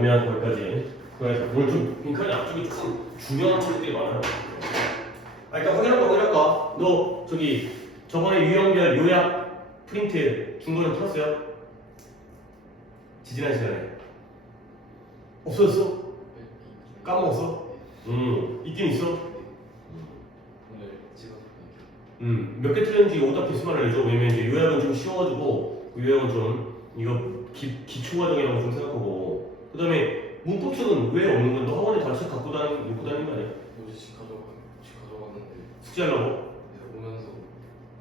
애매한 거기까지. 그래서 오늘 좀 빈칸이 앞쪽이 조금 중요한 친구들이 많아요. 일단 확인할까? 너 저기 저번에 유형별 요약 프린트 준 거는 풀었어요? 지지난 시간에 없어졌어? 까먹었어? 있긴 있어? 오늘 찍어서 몇 개 틀렸는지 오답 개수만 알려줘. 왜냐면 이제 요약은 좀 쉬워가지고 그 요약은 좀 이거 기초 과정이라고 좀 생각하고 그 다음에 문법책은 왜 없는 거야? 너 학원에 다 책 갖고 놓고 다니는 거 아니야? 어제 집 가져갔는데 숙제하려고? 내가 오면서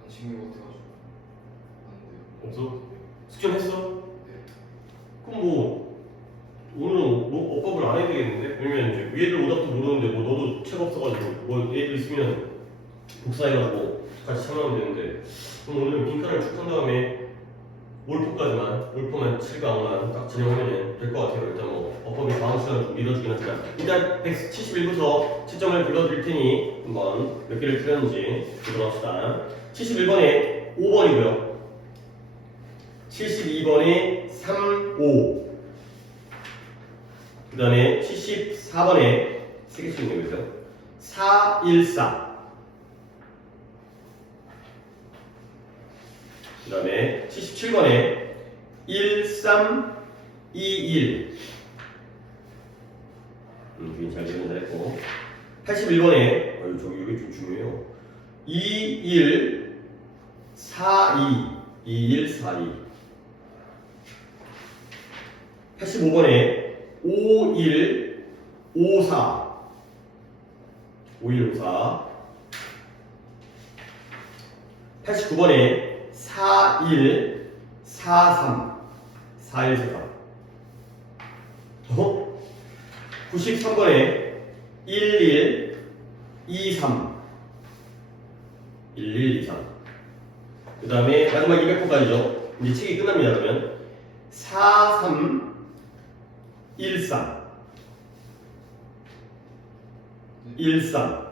안 챙긴 것 같아가지고 안 돼요. 없어? 숙제는 했어? 네. 그럼 뭐 오늘은 뭐 업밥을 안 해야 되겠는데? 왜냐면 이제 얘들 오답도 모르는데 뭐 너도 책 없어가지고 뭐 얘들 있으면 복사해가지고 같이 참여하면 되는데 그럼 오늘은 빈칸을 쭉 한 다음에 올포만 7강만 딱 진행하면 될 것 같아요. 일단 뭐 어법이 다음 시간에 좀 밀어주긴 하지만 일단 171부터 채점을 불러드릴 테니 한번 몇 개를 틀렸는지 보도록 합시다. 71번에 5번이고요. 72번에 3, 5. 그 다음에 74번에 3개씩 있는 거죠. 4, 1, 4. 그 다음에 77번에 1, 3, 2, 1. 주인 잘 잘했고. 81번에 저기 이게 좀 중요해요. 2, 1, 4, 2. 2, 1, 4, 2. 85번에 5, 1, 5, 4. 5, 1, 5, 4. 89번에 4, 1, 4, 3. 4, 1, 4, 3. 93번에 1, 1, 2, 3. 1, 1, 2, 3. 그 다음에 마지막 200번까지죠. 이제 책이 끝납니다. 그러면 4, 3, 1, 3. 1, 3.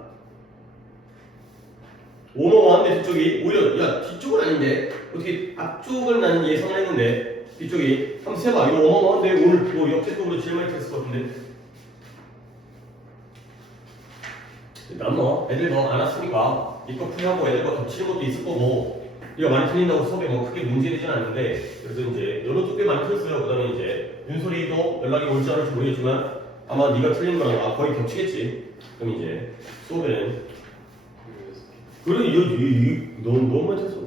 오너한데 뒤쪽이 오히려 야 뒤쪽은 아닌데 어떻게 앞쪽을 나는 예상을 했는데 뒤쪽이 한번 세봐. 이거 어마어마한데 오늘 뭐 역대급으로 제일 많이 됐을 것 같은데 일단 뭐 애들 더 안 왔으니까 이거 풀이하고 애들과 겹치는 것도 있을 거고 이거 많이 틀린다고 수업에 뭐 크게 문제되진 않는데 그래서 이제 연호도 꽤 많이 틀렸어요. 그 다음에 이제 윤솔이도 연락이 올지 않을지 모르겠지만 아마 네가 틀린 거랑 거의 겹치겠지. 그럼 이제 수업에는 그래 너무 많이 틀렸어.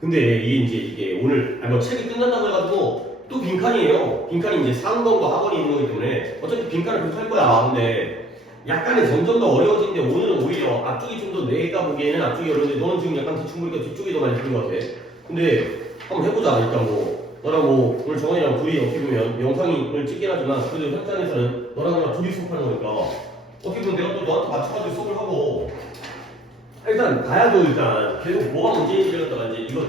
근데 이게 오늘 뭐 책이 끝난다고 해가지고 또 빈칸이에요. 빈칸이 이제 상권과 학원이 있는 거기 때문에 어차피 빈칸을 계속 할 거야. 근데 약간의 점점 더 어려워지는데 오늘은 오히려 앞쪽이 좀 더 내가 보기에는 앞쪽이 어려운데 너는 지금 약간 대충 보니까 뒤쪽이 더 많이 틀린 것 같아. 근데 한번 해보자. 일단 뭐 너랑 뭐 오늘 정원이랑 둘이 어떻게 보면 영상을 찍긴 하지만 그래도 현장에서는 너랑 나랑 둘이 수업하는 거니까 어떻게 보면 내가 또 너한테 맞춰가지고 수업을 하고 일단 가야죠. 일단 계속 뭐가 문제인지를 갖다가 이제 이거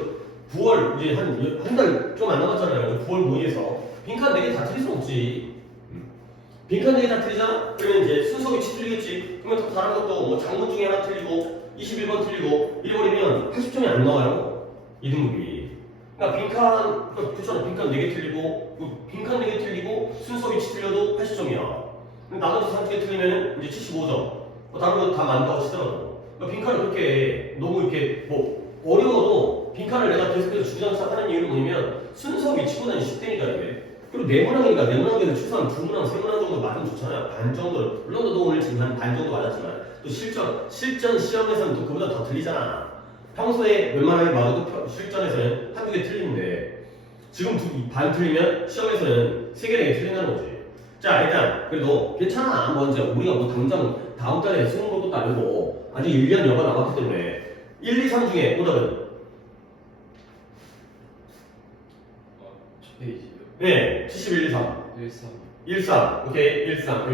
9월 이제 한 달 좀 안 남았잖아요. 9월 모의에서 빈칸 4개 다 틀릴 수 없지. 빈칸 4개 다 틀리잖아? 그러면 이제 순서 위치 틀리겠지. 그러면 또 다른 것도 뭐 장문 중에 하나 틀리고 21번 틀리고 이래버리면 80점이 안 나와요. 2등급이. 그러니까 빈칸 그렇잖아. 빈칸 4개 틀리고 빈칸 4개 틀리고 순서 위치 틀려도 80점이야. 나머지 3개 틀리면 이제 75점. 다른 거 다 만다고 치더라도. 그러니까 빈칸을 그렇게 너무 이렇게 뭐 어려워도 빈칸을 내가 계속해서 주구장창 하는 이유는 뭐냐면 순서 위치보다는 쉽다니까 이게. 그리고 네모난이니까 네모난게는 최소한 2문항, 3문항 정도 맞으면 좋잖아요. 반 정도. 물론 너도 오늘 지금 한 반 정도 맞았지만 또 실전 시험에서는 또 그보다 더 틀리잖아. 평소에 웬만하게 맞아도 실전에서는 한두 개 틀리는데 지금 반 틀리면 시험에서는 3개, 4개 틀린다는 거지. 자 일단 그래도 괜찮아. 뭐 이제 우리가 뭐 당장 다음 달에 수능 볼 것도 아니고 아직 1년 여가 남았기 때문에 1, 2, 3 중에 오답은 첫 페이지요. 네 71, 2, 3 13 13 오케이 13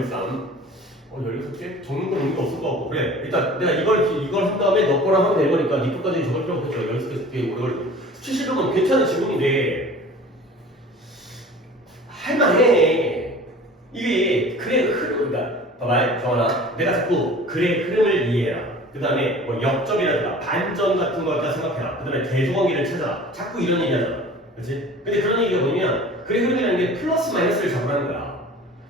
16개? 적는 건 의미가 없을 것 같고 그래 일단 내가 이걸 한 다음에 너 거랑 하면 될 거니까 네 것까지 적을 필요 없겠죠. 16개 오래 걸리고 70점은 괜찮은 질문인데 할만해. 이게 글의 흐름 그러니까 봐봐 정원아 내가 자꾸 글의 흐름을 이해해라. 그 다음에 뭐 역접이라든가 반전 같은 거 갖다 생각해라. 그 다음에 대조관계를 찾아라. 자꾸 이런 얘기 하잖아. 그치? 근데 그런 얘기가 뭐냐면 글의 흐름이라는 게 플러스 마이너스를 자꾸 거야.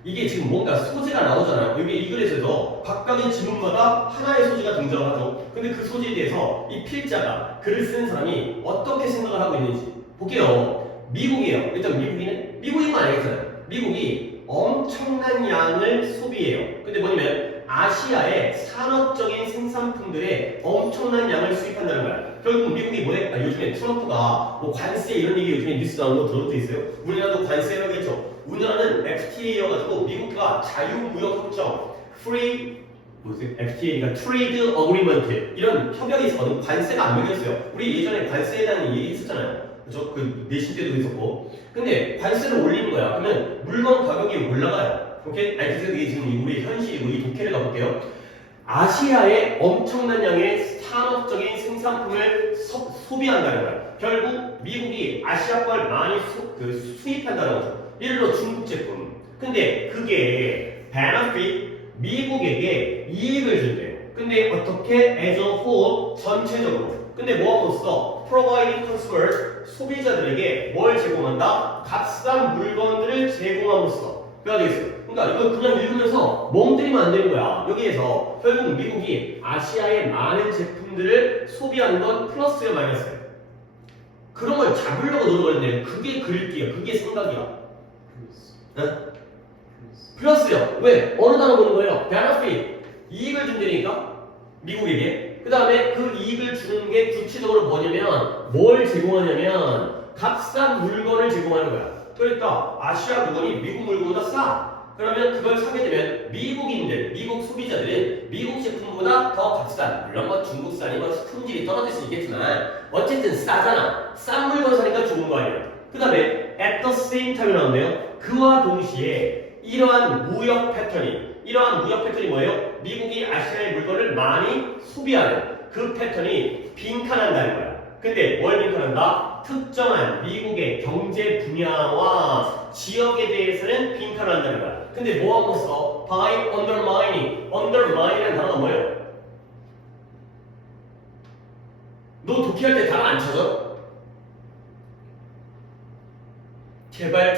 이게 지금 뭔가 소재가 나오잖아요. 여기 이 글에서도 각각의 지문마다 하나의 소재가 등장을 하죠. 근데 그 소재에 대해서 이 필자가 글을 쓰는 사람이 어떻게 생각을 하고 있는지 볼게요. 미국이에요. 일단 미국인 거 알겠잖아요. 미국이 엄청난 양을 소비해요. 근데 뭐냐면 아시아의 산업적인 생산품들의 엄청난 양을 수입한다는 거야. 결국 미국이 뭐해? 요즘에 트럼프가 뭐 관세 이런 얘기 요즘에 뉴스 나오는 거 들은 적도 있어요? 우리나라도 관세라고 했죠. 우리나라는 FTA여가지고 미국과 자유무역협정, FTA가 Trade Agreement 이런 협약이 있었거든. 관세가 안 매겼어요. 우리 예전에 관세에 대한 얘기 했었잖아요. 그죠? 그 내신 때도 했었고. 근데 관세를 올리는 거야. 그러면 물건 가격이 올라가요. 오케이? 아니 그래서 이게 지금 우리 현실이고 이 독해를 가볼게요. 아시아의 엄청난 양의 산업적인 생산품을 소비한다는 거야. 결국 미국이 아시아 걸 많이 수입한다는 거죠. 예를 들어 중국 제품. 근데 그게 benefit 미국에게 이익을 준대요. 근데 어떻게 as a whole 전체적으로. 근데 뭐함으로써 providing consumers 소비자들에게 뭘 제공한다? 값싼 물건들을 제공함으로써. 그래야 되겠어요. 그러니까 이걸 그냥 읽으면서 멍들이면 안 되는 거야. 여기에서 결국 미국이 아시아의 많은 제품들을 소비하는 건 플러스야 마이너스야. 그런 걸 잡으려고 노력을 했는데 그게 글귀야. 그게 생각이야. 응? 플러스요. 왜? 어느 단어 보는 거예요? benefit. 이익을 준다니까? 미국에게. 그 다음에 그 이익을 주는 게 구체적으로 뭐냐면 뭘 제공하냐면 값싼 물건을 제공하는 거야. 그러니까 아시아 물건이 미국 물건보다 싸. 그러면 그걸 사게 되면 미국인들, 미국 소비자들은 미국 제품보다 더 값싼, 물론 뭐 중국산이 뭐 품질이 떨어질 수 있겠지만 어쨌든 싸잖아. 싼 물건 사니까 좋은 거 아니야. 그 다음에 at the same time 나오는데요. 그와 동시에 이러한 무역 패턴이 뭐예요? 미국이 아시아의 물건을 많이 소비하는 그 패턴이 빈칸한다는 거야. 근데 뭘 빈칸한다? 특정한 미국의 경제 분야와 지역에 대해서는 빈칸한다는 거야. 근데 뭐함으로써 by undermine이라는 단어가 뭐예요? 너 독해할 때 단어 안 찾아? 제발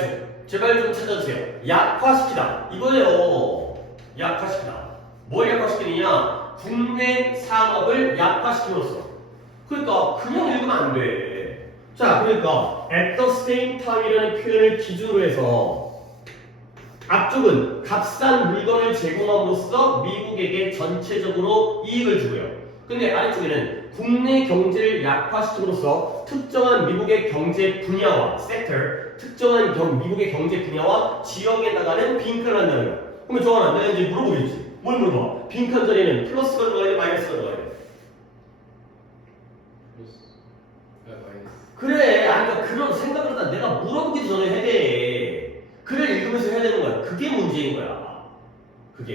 좀 찾아주세요. 약화시키다. 이거예요. 약화시키다. 뭘 약화시키느냐? 국내 산업을 약화시킴으로써. 그러니까 그냥 읽으면 안 돼. 자, 그러니까 at the same time이라는 표현을 기준으로 해서 앞쪽은 값싼 물건을 제공함으로써 미국에게 전체적으로 이익을 주고요. 근데 아래쪽에는 국내 경제를 약화시킴으로써 특정한 미국의 경제 분야와 sector, 특정한 미국의 경제 분야와 지역에다가는 빈칸을 한다는 거야. 그러면 정환아, 내가 이제 물어보겠지. 뭘 물어봐? 빈칸 자리에는 플러스가 들어가야 돼, 마이너스가 들어가야 돼? 그래, 그러니까 그런 생각을 다 내가 물어보기 전에 해야 돼. 글을 읽으면서 해야 되는 거야. 그게 문제인 거야.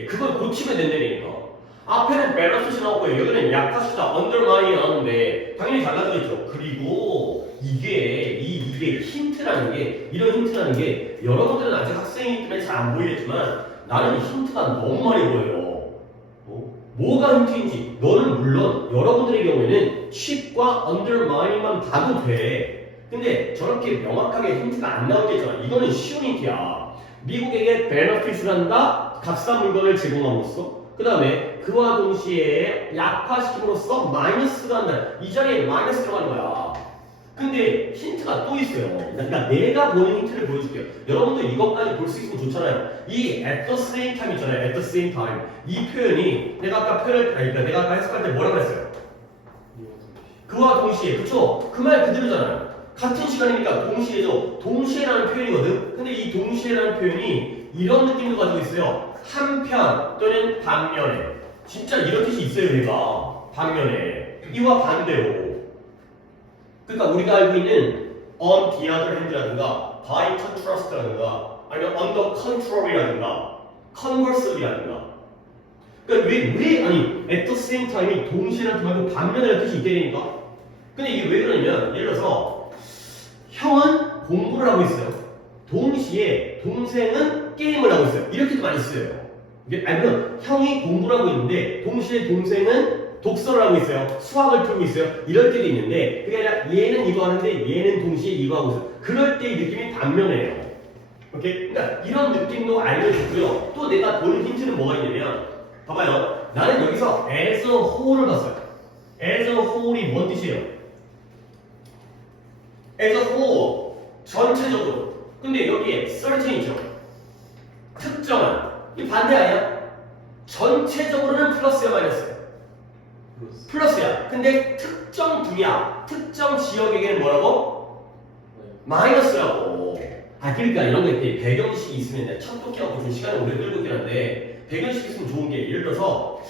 그걸 고치면 된다니까. 앞에는 밸런스시 나오고 여기는 약화시키다, undermine이 나오는데 당연히 달라지겠죠. 그리고 이게 힌트라는 게, 이런 힌트라는 게 여러분들은 아직 학생이기 때문에 잘 안 보이겠지만 나는 힌트가 너무 많이 보여요. 뭐가 힌트인지 너는 물론 여러분들의 경우에는 쉽과 undermine만 봐도 돼. 근데 저렇게 명확하게 힌트가 안 나오겠잖아. 이거는 쉬운 힌트야. 미국에게 benefit을 한다, 값싼 물건을 제공함으로써. 그 다음에 그와 동시에 약화시킴으로써 마이너스가 한다. 이 자리에 마이너스 들어가는 거야. 근데 힌트가 또 있어요. 그러니까 내가 보는 힌트를 보여줄게요. 여러분도 이것까지 볼 수 있으면 좋잖아요. 이 at the same time 있잖아요. at the same time. 이 표현이 내가 아까 해석할 때 뭐라고 했어요? 그와 동시에. 그쵸? 그 말 그대로잖아요. 같은 시간이니까 동시에죠. 동시에라는 표현이거든. 근데 이 동시에라는 표현이 이런 느낌도 가지고 있어요. 한편 또는 반면에. 진짜 이런 뜻이 있어요. 얘가 반면에. 이와 반대로. 그러니까 우리가 알고 있는 on the other hand라든가 by contrast라든가 아니면 under control이라든가 converse라든가. 그러니까 아니 at the same time이 동시에라는 말고 반면이라는 뜻이 있다니까. 근데 이게 왜 그러냐면 예를 들어서 형은 공부를 하고 있어요. 동시에 동생은 게임을 하고 있어요. 이렇게도 많이 써요. 아니면 형이 공부를 하고 있는데 동시에 동생은 독서를 하고 있어요. 수학을 풀고 있어요. 이럴 때도 있는데 그게 아니라 얘는 이거 하는데 얘는 동시에 이거 하고 있어요. 그럴 때 이 느낌이 반면이에요. 오케이? 그러니까 이런 느낌도 알면 좋고요. 또 내가 본 힌트는 뭐가 있냐면, 봐봐요. 나는 여기서 as a whole을 봤어요. as a whole이 뭔 뜻이에요? as a whole, 전체적으로. 근데 여기에 certain이죠. 특정한. 이 반대 아니야? 전체적으로는 플러스야 마이너스야? 플러스. 플러스야. 근데 특정 분야, 특정 지역에게는 뭐라고? 마이너스라고. 아, 그러니까 이런 거 이렇게 배경식이 있으면 내가 첫 독해하고 좀 시간이 오래 끌고 있긴 한데, 배경식이 있으면 좋은 게, 예를 들어서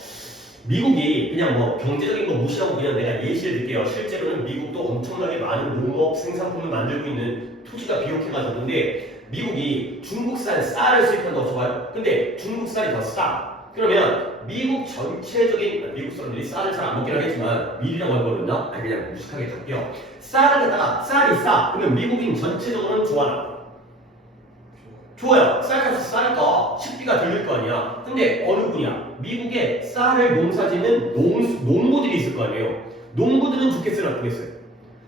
미국이 그냥 뭐 경제적인 거 무시하고 그냥 내가 예시를 들게요. 실제로는 미국도 엄청나게 많은 농업 생산품을 만들고 있는 토지가 비옥해가지고, 근데 미국이 중국산 쌀을 수입한다고 쳐봐요. 근데 중국 쌀이 더 싸. 그러면 미국 전체적인, 미국 사람들이 쌀을 잘 안 먹긴 하겠지만 밀이라고 하거든요. 아니 그냥 무식하게 갈게요. 쌀을 갖다가 쌀이 싸. 그러면 미국인 전체적으로는 좋아요. 좋아요. 쌀값이 싸니까 식비가 들릴 거 아니야. 근데 어느 분야? 미국에 쌀을 농사짓는 농부들이 있을 거 아니에요. 농부들은 좋겠어요, 나쁘겠어요?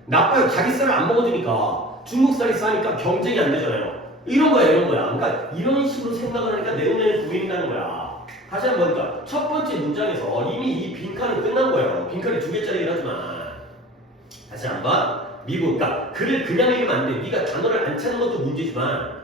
나빠요. 자기 쌀을 안 먹어주니까 중국 쌀이 싸니까 경쟁이 안 되잖아요. 이런 거야, 이런 거야. 그러니까 이런 식으로 생각을 하니까 내 눈에는 보인다는 거야. 다시 한번 그러니까 첫 번째 문장에서 이미 이 빈칸은 끝난 거예요. 빈칸이 2개짜리긴 하지만 다시 한번 미국, 그러니까 글을 그냥 읽으면 안 돼. 네가 단어를 안 찾는 것도 문제지만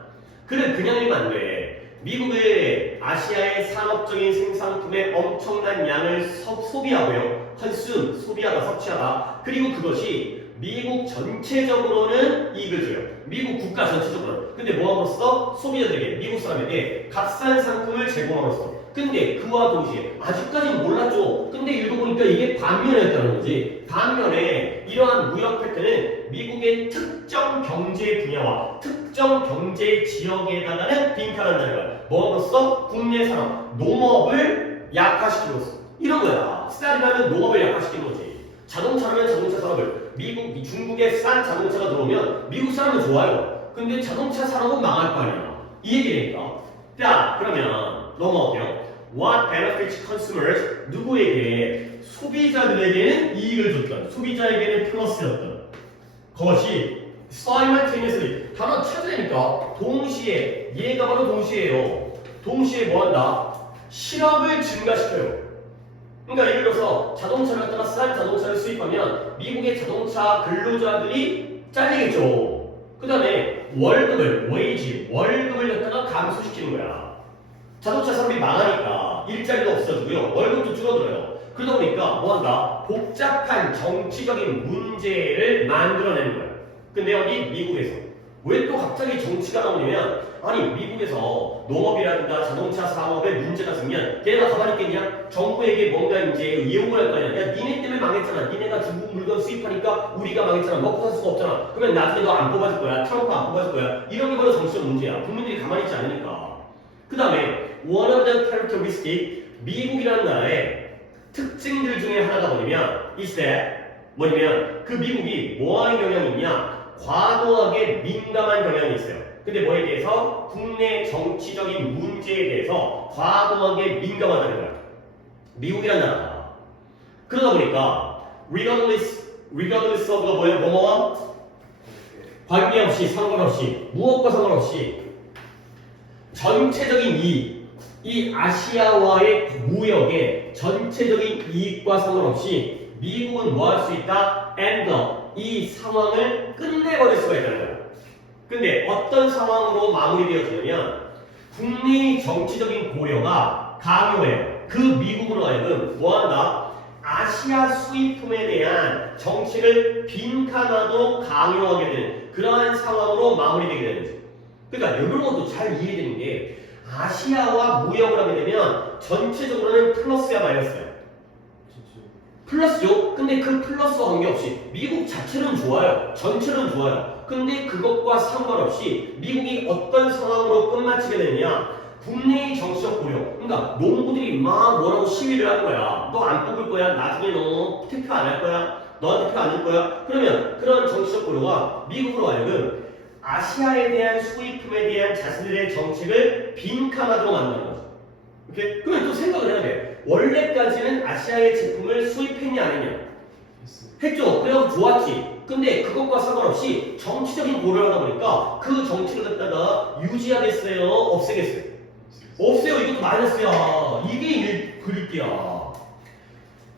글을 그냥 읽으면 안 돼. 미국의 아시아의 산업적인 생산품의 엄청난 양을 소비하고요. 컨숨, 소비하다, 섭취하다. 그리고 그것이 미국 전체적으로는 이익을 줘요. 미국 국가 전체적으로는. 근데 뭐함으로써 소비자들에게, 미국 사람에게 값싼 상품을 제공함으로써. 근데 그와 동시에 아직까지는 몰랐죠. 근데 읽어보니까 이게 반면이었다는 거지. 반면에 이러한 무역 패턴은 미국의 특정 경제 분야와 특정 경제 지역에다가는 빈칸한다는 거야. 뭐로써? 국내 산업, 농업을 약화시키면서. 이런 거야. 쌀이라면 농업을 약화시키는 거지. 자동차라면 자동차 산업을. 중국에 싼 자동차가 들어오면 미국 사람은 좋아요. 근데 자동차 산업은 망할 거 아니야. 이 얘기니까. 자, 그러면 넘어갈게요. What benefits consumers? 누구에게? 소비자들에게는 이익을 줬던, 소비자에게는 플러스였던 그것이 simultaneously, 단어 찾으니까 동시에, 얘가 바로 동시에요. 동시에 뭐한다? 실업을 증가시켜요. 그러니까 예를 들어서 자동차를 갖다가 싼 자동차를 수입하면 미국의 자동차 근로자들이 잘리겠죠. 그 다음에 월급을 갖다가 감소시키는 거야. 자동차 산업이 망하니까 일자리도 없어지고요. 월급도 줄어들어요. 그러다 보니까 뭐한다? 복잡한 정치적인 문제를 만들어내는 거야. 근데 여기 미국에서 왜 또 갑자기 정치가 나오냐면, 아니 미국에서 농업이라든가 자동차 산업에 문제가 생기면 걔네가 가만히 있겠냐? 정부에게 뭔가 이제 예우를 할 거 아니야. 야 니네 때문에 망했잖아. 니네가 중국 물건 수입하니까 우리가 망했잖아. 먹고 살 수가 없잖아. 그러면 나중에 너 안 뽑아줄 거야. 트럼프 안 뽑아줄 거야. 이런 게 바로 정치적 문제야. 국민들이 가만히 있지 않으니까. 그 다음에 one of the characteristic, 미국이라는 나라의 특징들 중에 하나가 뭐냐면 is that, 뭐냐면 그 미국이 뭐하는 경향이 있냐? 과도하게 민감한 경향이 있어요. 근데 뭐에 대해서? 국내 정치적인 문제에 대해서 과도하게 민감하다는 거야. 미국이란 나라가. 그러다 보니까 regardless of가 뭐예요? 뭐뭐와? 관계없이, 상관없이, 무엇과 상관없이 전체적인 이익, 이 아시아와의 무역의 전체적인 이익과 상관없이 미국은 뭐 할 수 있다? end 이 상황을 끝내버릴 수가 있다는 거야. 근데 어떤 상황으로 마무리되어지냐면 국내의 정치적인 고려가 강요해요. 그 미국으로 하여금 뭐한다? 아시아 수입품에 대한 정책을 빈칸화도 강요하게 되는 그러한 상황으로 마무리되게 되는 거죠. 그러니까 이런 것도 잘 이해되는 게 아시아와 무역을 하게 되면 전체적으로는 플러스야 마이너스야? 플러스죠. 근데 그 플러스와 관계없이 미국 자체는 좋아요. 전체는 좋아요. 근데 그것과 상관없이 미국이 어떤 상황으로 끝마치게 되느냐? 국내의 정치적 고려. 그러니까 농부들이 막 뭐라고 시위를 하는 거야. 너 안 뽑을 거야. 나중에 너 투표 안 할 거야. 너한테 투표 안 할 거야. 그러면 그런 정치적 고려가 미국으로 하여금 아시아에 대한 수입품에 대한 자신들의 정책을 빈칸화로 만드는 거죠. 오케이? 그러면 또 생각을 해야 돼. 원래까지는 아시아의 제품을 수입했냐 안 했냐? 했죠. 그래서 좋았지. 근데 그것과 상관없이 정치적인 고려를 하다 보니까 그 정치를 갖다가 유지하겠어요? 없애겠어요? 없애요. 이것도 마이너스야. 이게 그릴게야.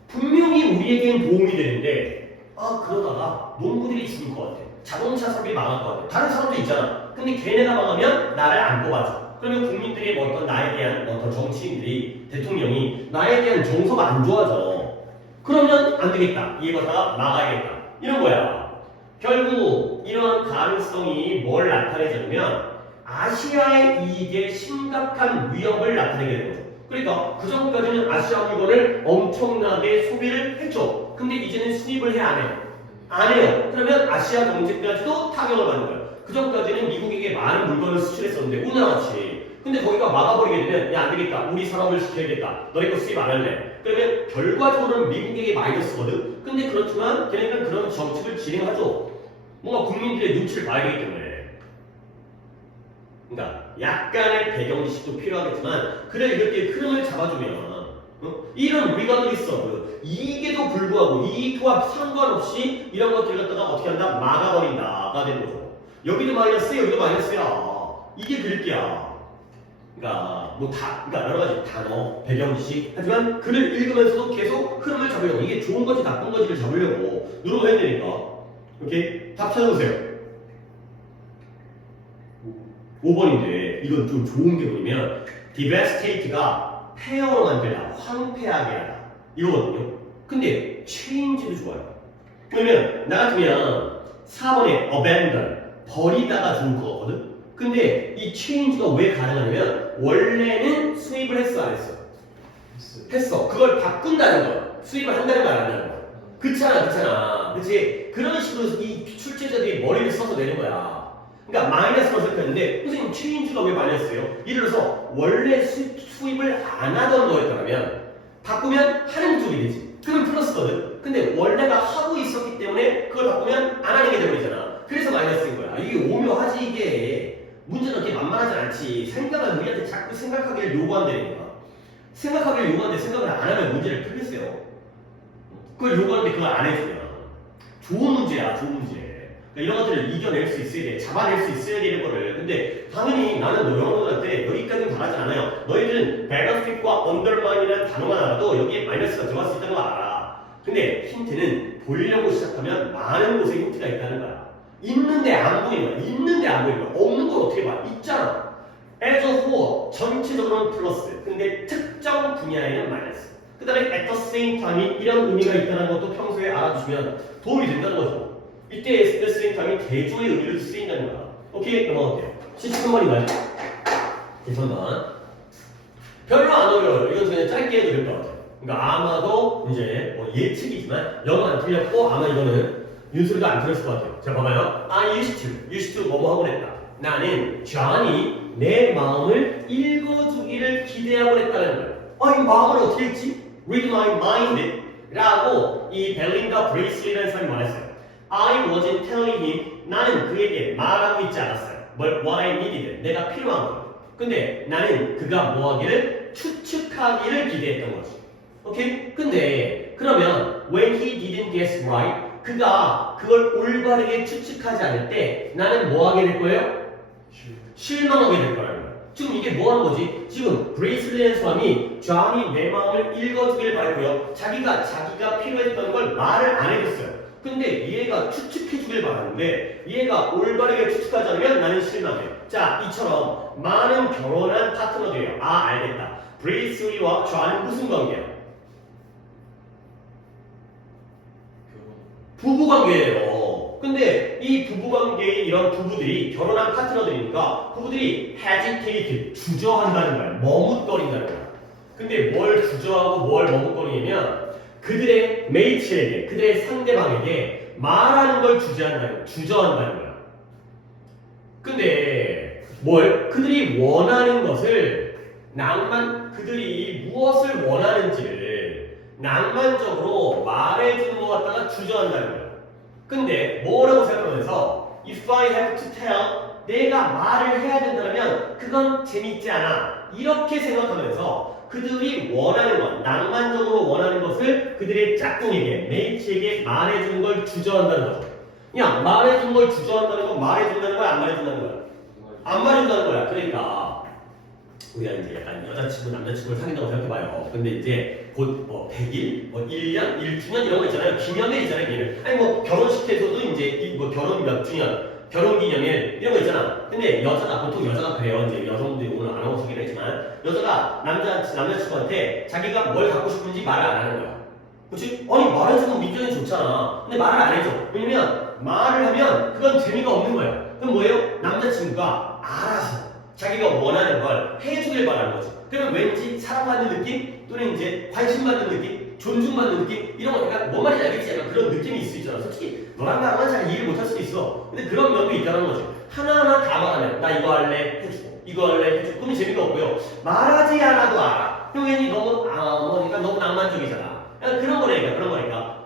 분명히 우리에겐 도움이 되는데 그러다가 농부들이 죽을 것 같아. 자동차 사업이 망할 것 같아. 다른 사람도 있잖아. 근데 걔네가 망하면 나를 안 뽑아줘. 그러면 국민들이 어떤 나에 대한 어떤 정치인들이 대통령이 나에 대한 정서가 안 좋아져. 그러면 안 되겠다. 이거다 막아야겠다. 이런 거야. 결국 이런 가능성이 뭘 나타내자면 아시아의 이익에 심각한 위협을 나타내게 되는 거죠. 그러니까 그 전까지는 아시아 물건을 엄청나게 소비를 했죠. 근데 이제는 수입을 해야 안 해요? 안 해요. 그러면 아시아 경제까지도 타격을 받는 거예요. 그 전까지는 미국에게 많은 물건을 수출했었는데 우리나라같이. 근데 거기가 막아버리게 되면 야 안 되겠다. 우리 산업을 시켜야겠다. 너네 거 수입 안 할래. 그러면 결과적으로는 미국에게 마이너스거든. 근데 그렇지만 걔네들은 그런 정책을 진행하죠. 뭔가 국민들의 눈치를 봐야 되기 때문에. 그러니까 약간의 배경 지식도 필요하겠지만 그래 이렇게 흐름을 잡아주면 이런 리가들 있어. 이익에도 불구하고 이익과 상관없이 이런 것들을 갖다가 어떻게 한다? 막아버린다가 되는 거죠. 여기도 마이너스야, 여기도 마이너스야. 이게 그릴게야. 그러니까 그러니까 여러 가지 단어, 배경 지식. 하지만 글을 읽으면서도 계속 흐름을 잡으려고 이게 좋은 건지 나쁜 건지를 잡으려고 노력을 해야 되니까. 오케이? 답 찾아보세요. 5번인데 이건 좀 좋은 게 뭐냐면 devastate가 폐허로 만들다, 황폐하게 하다 이거거든요. 근데 change도 좋아요. 그러면 나 같으면 4번에 abandon 버리다가 좋을 거거든. 근데 이 change가 왜 가능하냐면 원래는 수입을 했어 안 했어? 했어. 그걸 바꾼다는 거야. 수입을 한다는 거 안 한다는 거야. 그렇잖아. 그치? 그런 식으로 이 출제자들이 머리를 써서 내는 거야. 그러니까 마이너스로 생각했는데 선생님 체인지가 왜 마이너스예요? 예를 들어서 원래 수입을 안 하던 거였다면 바꾸면 하는 쪽이 되지. 그러면 플러스거든. 근데 원래가 하고 있었기 때문에 그걸 바꾸면 안 하는 게 되버리잖아. 그래서 마이너스인 거야. 이게 오묘하지 이게. 문제는 그렇게 만만하지 않지. 생각을 우리한테 자꾸 생각하기를 요구한다니까. 생각하기를 요구하는데 생각을 안 하면 문제를 풀겠어요. 그걸 요구하는데 그걸 안 해주면 좋은 문제야. 좋은 문제. 이런 것들을 이겨낼 수 있어야 돼. 잡아낼 수 있어야 되는 거를. 근데 당연히 나는 너 영어들한테 여기까지는 바라지 않아요. 너희들은 benefit과 undermine이라는 단어만 알아도 여기에 마이너스가 들어갈 수 있다는 거 알아. 근데 힌트는 보려고 시작하면 많은 곳에 힌트가 있다는 거야. 있는데 안 보이는 거야. 있는데 안 보이는 거야. 없는 걸 어떻게 봐? 있잖아. as a whole 전체적으로는 플러스. 근데 특정 분야에는 마이너스. 그 다음에 at the same time이 이런 의미가 있다는 것도 평소에 알아주시면 도움이 된다는 거죠. 이때 at the same time이 대조의 의미를 쓰인다는 거야. 오케이? 넘어갈게요. 73번인가요? 73번. 별로 안 어려워요. 이건 그냥 짧게 해도 될 것 같아요. 그러니까 아마도 이제 뭐 예측이지만 영어 안 틀렸고 아마 이거는 윤소리가 안 들었을 것 같아요. 자, 봐봐요. I used to 뭐뭐 하고 그랬다. 나는 John이 내 마음을 읽어주기를 기대하고 그랬다는 거예요. 이 마음을 어떻게 했지? Read my mind 라고 이 벨린다 브레이슬리라는 사람이 말했어요. I wasn't telling him 나는 그에게 말하고 있지 않았어요. But what I needed 내가 필요한 거. 근데 나는 그가 뭐 하기를 추측하기를 기대했던 거지. 오케이? 근데 그러면 when he didn't guess right 그가 그걸 올바르게 추측하지 않을 때 나는 뭐 하게 될 거예요? 실망하게 될 거라는 거야. 지금 이게 뭐 하는 거지? 지금 브레이슬리라는 사람이 존이 내 마음을 읽어주길 바랬고요. 자기가 필요했던 걸 말을 안 해줬어요. 근데 얘가 추측해주길 바랐는데 얘가 올바르게 추측하지 않으면 나는 실망해. 자, 이처럼 많은 결혼한 파트너들이에요. 알겠다. 브레이슬리와 존은 무슨 관계야? 부부관계예요. 근데 이 부부관계의 이런 부부들이 결혼한 파트너들이니까 부부들이 hesitate, 주저한다는 거야. 머뭇거린다는 거야. 근데 뭘 주저하고 뭘 머뭇거리냐면 그들의 메이트에게, 그들의 상대방에게 말하는 걸 주저한다는 거야. 근데 그들이 원하는 것을 그들이 무엇을 원하는지를 낭만적으로 말해주는 것 같다가 주저한다는 거야. 근데 뭐라고 생각하면서 If I have to tell 내가 말을 해야 된다면 그건 재밌지 않아. 이렇게 생각하면서 그들이 원하는 것, 낭만적으로 원하는 것을 그들의 짝꿍에게, 메이트에게 말해주는 걸 주저한다는 거죠. 야, 말해주는 걸 주저한다는 건 말해준다는 거야, 안 말해준다는 거야? 안 말해준다는 거야. 그러니까 우리가 이제 약간 여자친구, 남자친구를 사귄다고 생각해봐요. 근데 이제 곧 100일, 1년, 1주년 이런 거 있잖아요. 기념일 있잖아요, 기념일. 아니 뭐 결혼식에서도 이제 뭐 결혼 몇 주년, 결혼 기념일 이런 거 있잖아. 근데 여자가 보통 여자가 그래요. 이제 여성분들이 오늘 안 하고 싶긴 했지만 여자가 남자친구한테 자기가 뭘 갖고 싶은지 말을 안 하는 거야. 그렇지? 아니 말해주면 민정이 좋잖아. 근데 말을 안 해줘. 왜냐면 말을 하면 그건 재미가 없는 거야. 그럼 뭐예요? 남자친구가 알아서 자기가 원하는 걸 해주길 바라는 거지. 그러면 왠지 사랑받는 느낌 또는 이제 관심받는 느낌, 존중받는 느낌 이런 거 약간 뭔 말인지 알겠지? 약간 그런 느낌이 있을 수 있잖아. 솔직히 너랑 나랑은 잘 이해를 못할 수도 있어. 근데 그런 면도 있다는 거지. 하나하나 다 말하면 나 이거 할래 해주고 이거 할래 해주고 그러면 재미가 없고요. 말하지 않아도 알아. 형 괜히 너무 뭐니까 너무 낭만적이잖아. 약간 그런 거니까 그런 거니까.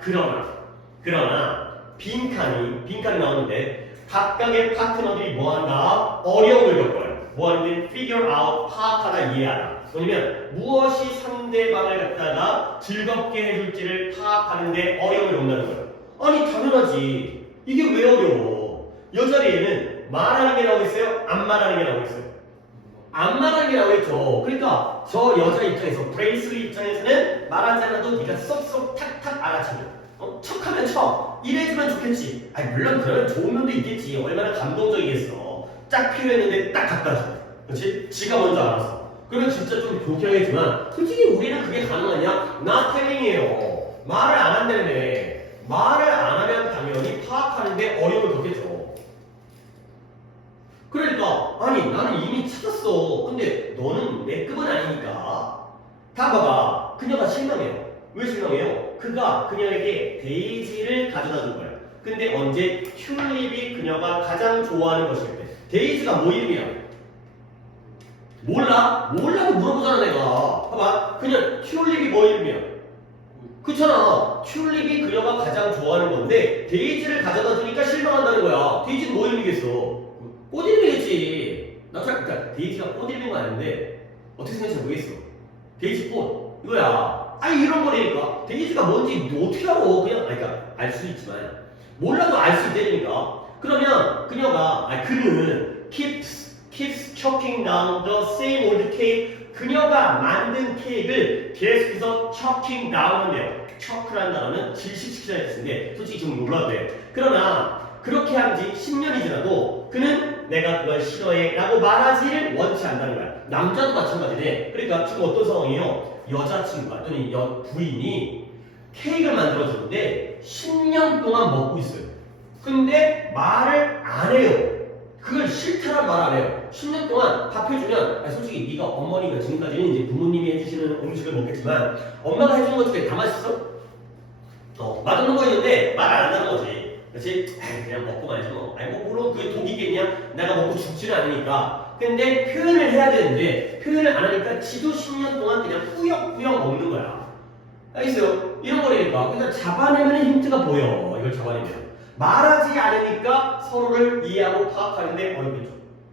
그러나 빈칸이 나오는데 각각의 파트너들이 뭐한다? 어려움을 겪어요. 뭐하는데? figure out, 파악하다, 이해하다. 뭐냐면 무엇이 상대방을 갖다가 즐겁게 해줄지를 파악하는데 어려움을 겪는다는 거예요. 아니 당연하지. 이게 왜 어려워? 여자리에는 말하는 게 나오고 있어요? 안 말하는 게 나오고 있어요? 안 말하는 게 나오겠죠. 그러니까 저 여자 입장에서 브레이스 입장에서는 말하지 않아도 네가 쏙쏙 탁탁 알아채는 척하면 척 이래주면 좋겠지. 아니 물론 그런 좋은 면도 있겠지. 얼마나 감동적이겠어. 딱 필요했는데 딱 갖다 줘. 그렇지? 지가 먼저 알았어. 그러면 진짜 좀 좋게 하겠지만 솔직히 우리는 그게 가능하냐? 나텔링이에요. 말을 안 한다며. 말을 안 하면 당연히 파악하는데 어려움을 겪겠죠. 그러니까 아니 나는 이미 찾았어. 근데 너는 내 급은 아니니까. 다 봐봐. 그녀가 실망해요. 왜 실망해요? 그가 그녀에게 데이지를 가져다 준 거야. 근데 언제? 튤립이 그녀가 가장 좋아하는 것일 때. 데이지가 뭐 이름이야? 몰라? 몰라고 물어보잖아 내가. 봐봐. 그냥 튤립이 뭐 이름이야? 그렇잖아. 튤립이 그녀가 가장 좋아하는 건데 데이지를 가져다 주니까 실망한다는 거야. 데이지는 뭐 이름이겠어? 꽃 이름이겠지. 그러니까 데이지가 꽃 이름인 건 아닌데 어떻게 생각할지 모르겠어. 데이지 꽃 이거야. 아니 이런 거니까 데이지가 뭔지 어떻게 알아? 그냥 그러니까 알 수 있지만 몰라도 알 수 있다니까. 그러면 그는 keeps choking down the same old cake. 그녀가 만든 케이크를 계속해서 choking down한대요. choke라는 단어는 질식시키자는 뜻인데 솔직히 좀 몰라도 돼. 그러나 그렇게 한 지 10년이 지나도 그는 내가 그걸 싫어해 라고 말하지를 원치 않는다는 거야. 남자도 마찬가지네. 그러니까 지금 어떤 상황이에요? 여자친구가 또는 부인이 케이크를 만들어주는데 10년 동안 먹고 있어요. 근데 말을 안 해요. 그걸 싫다란 말 안 해요. 10년 동안 밥 해주면 솔직히 네가 어머니가 지금까지는 이제 부모님이 해주시는 음식을 먹겠지만 엄마가 해주는 것 중에 다 맛있어? 맛없는 거 있는데 말 안 한다는 거지. 그렇지? 그냥 먹고 말지 뭐. 아니 뭐 물론 그게 독이겠냐? 내가 먹고 죽지는 않으니까. 근데 표현을 해야 되는데 표현을 안 하니까 지도 10년 동안 그냥 꾸역꾸역 먹는 거야. 알겠어요? 이런 거니까. 그러니까 잡아내면 힌트가 보여. 이걸 잡아내면. 말하지 않으니까 서로를 이해하고 파악하는데 어렵겠죠.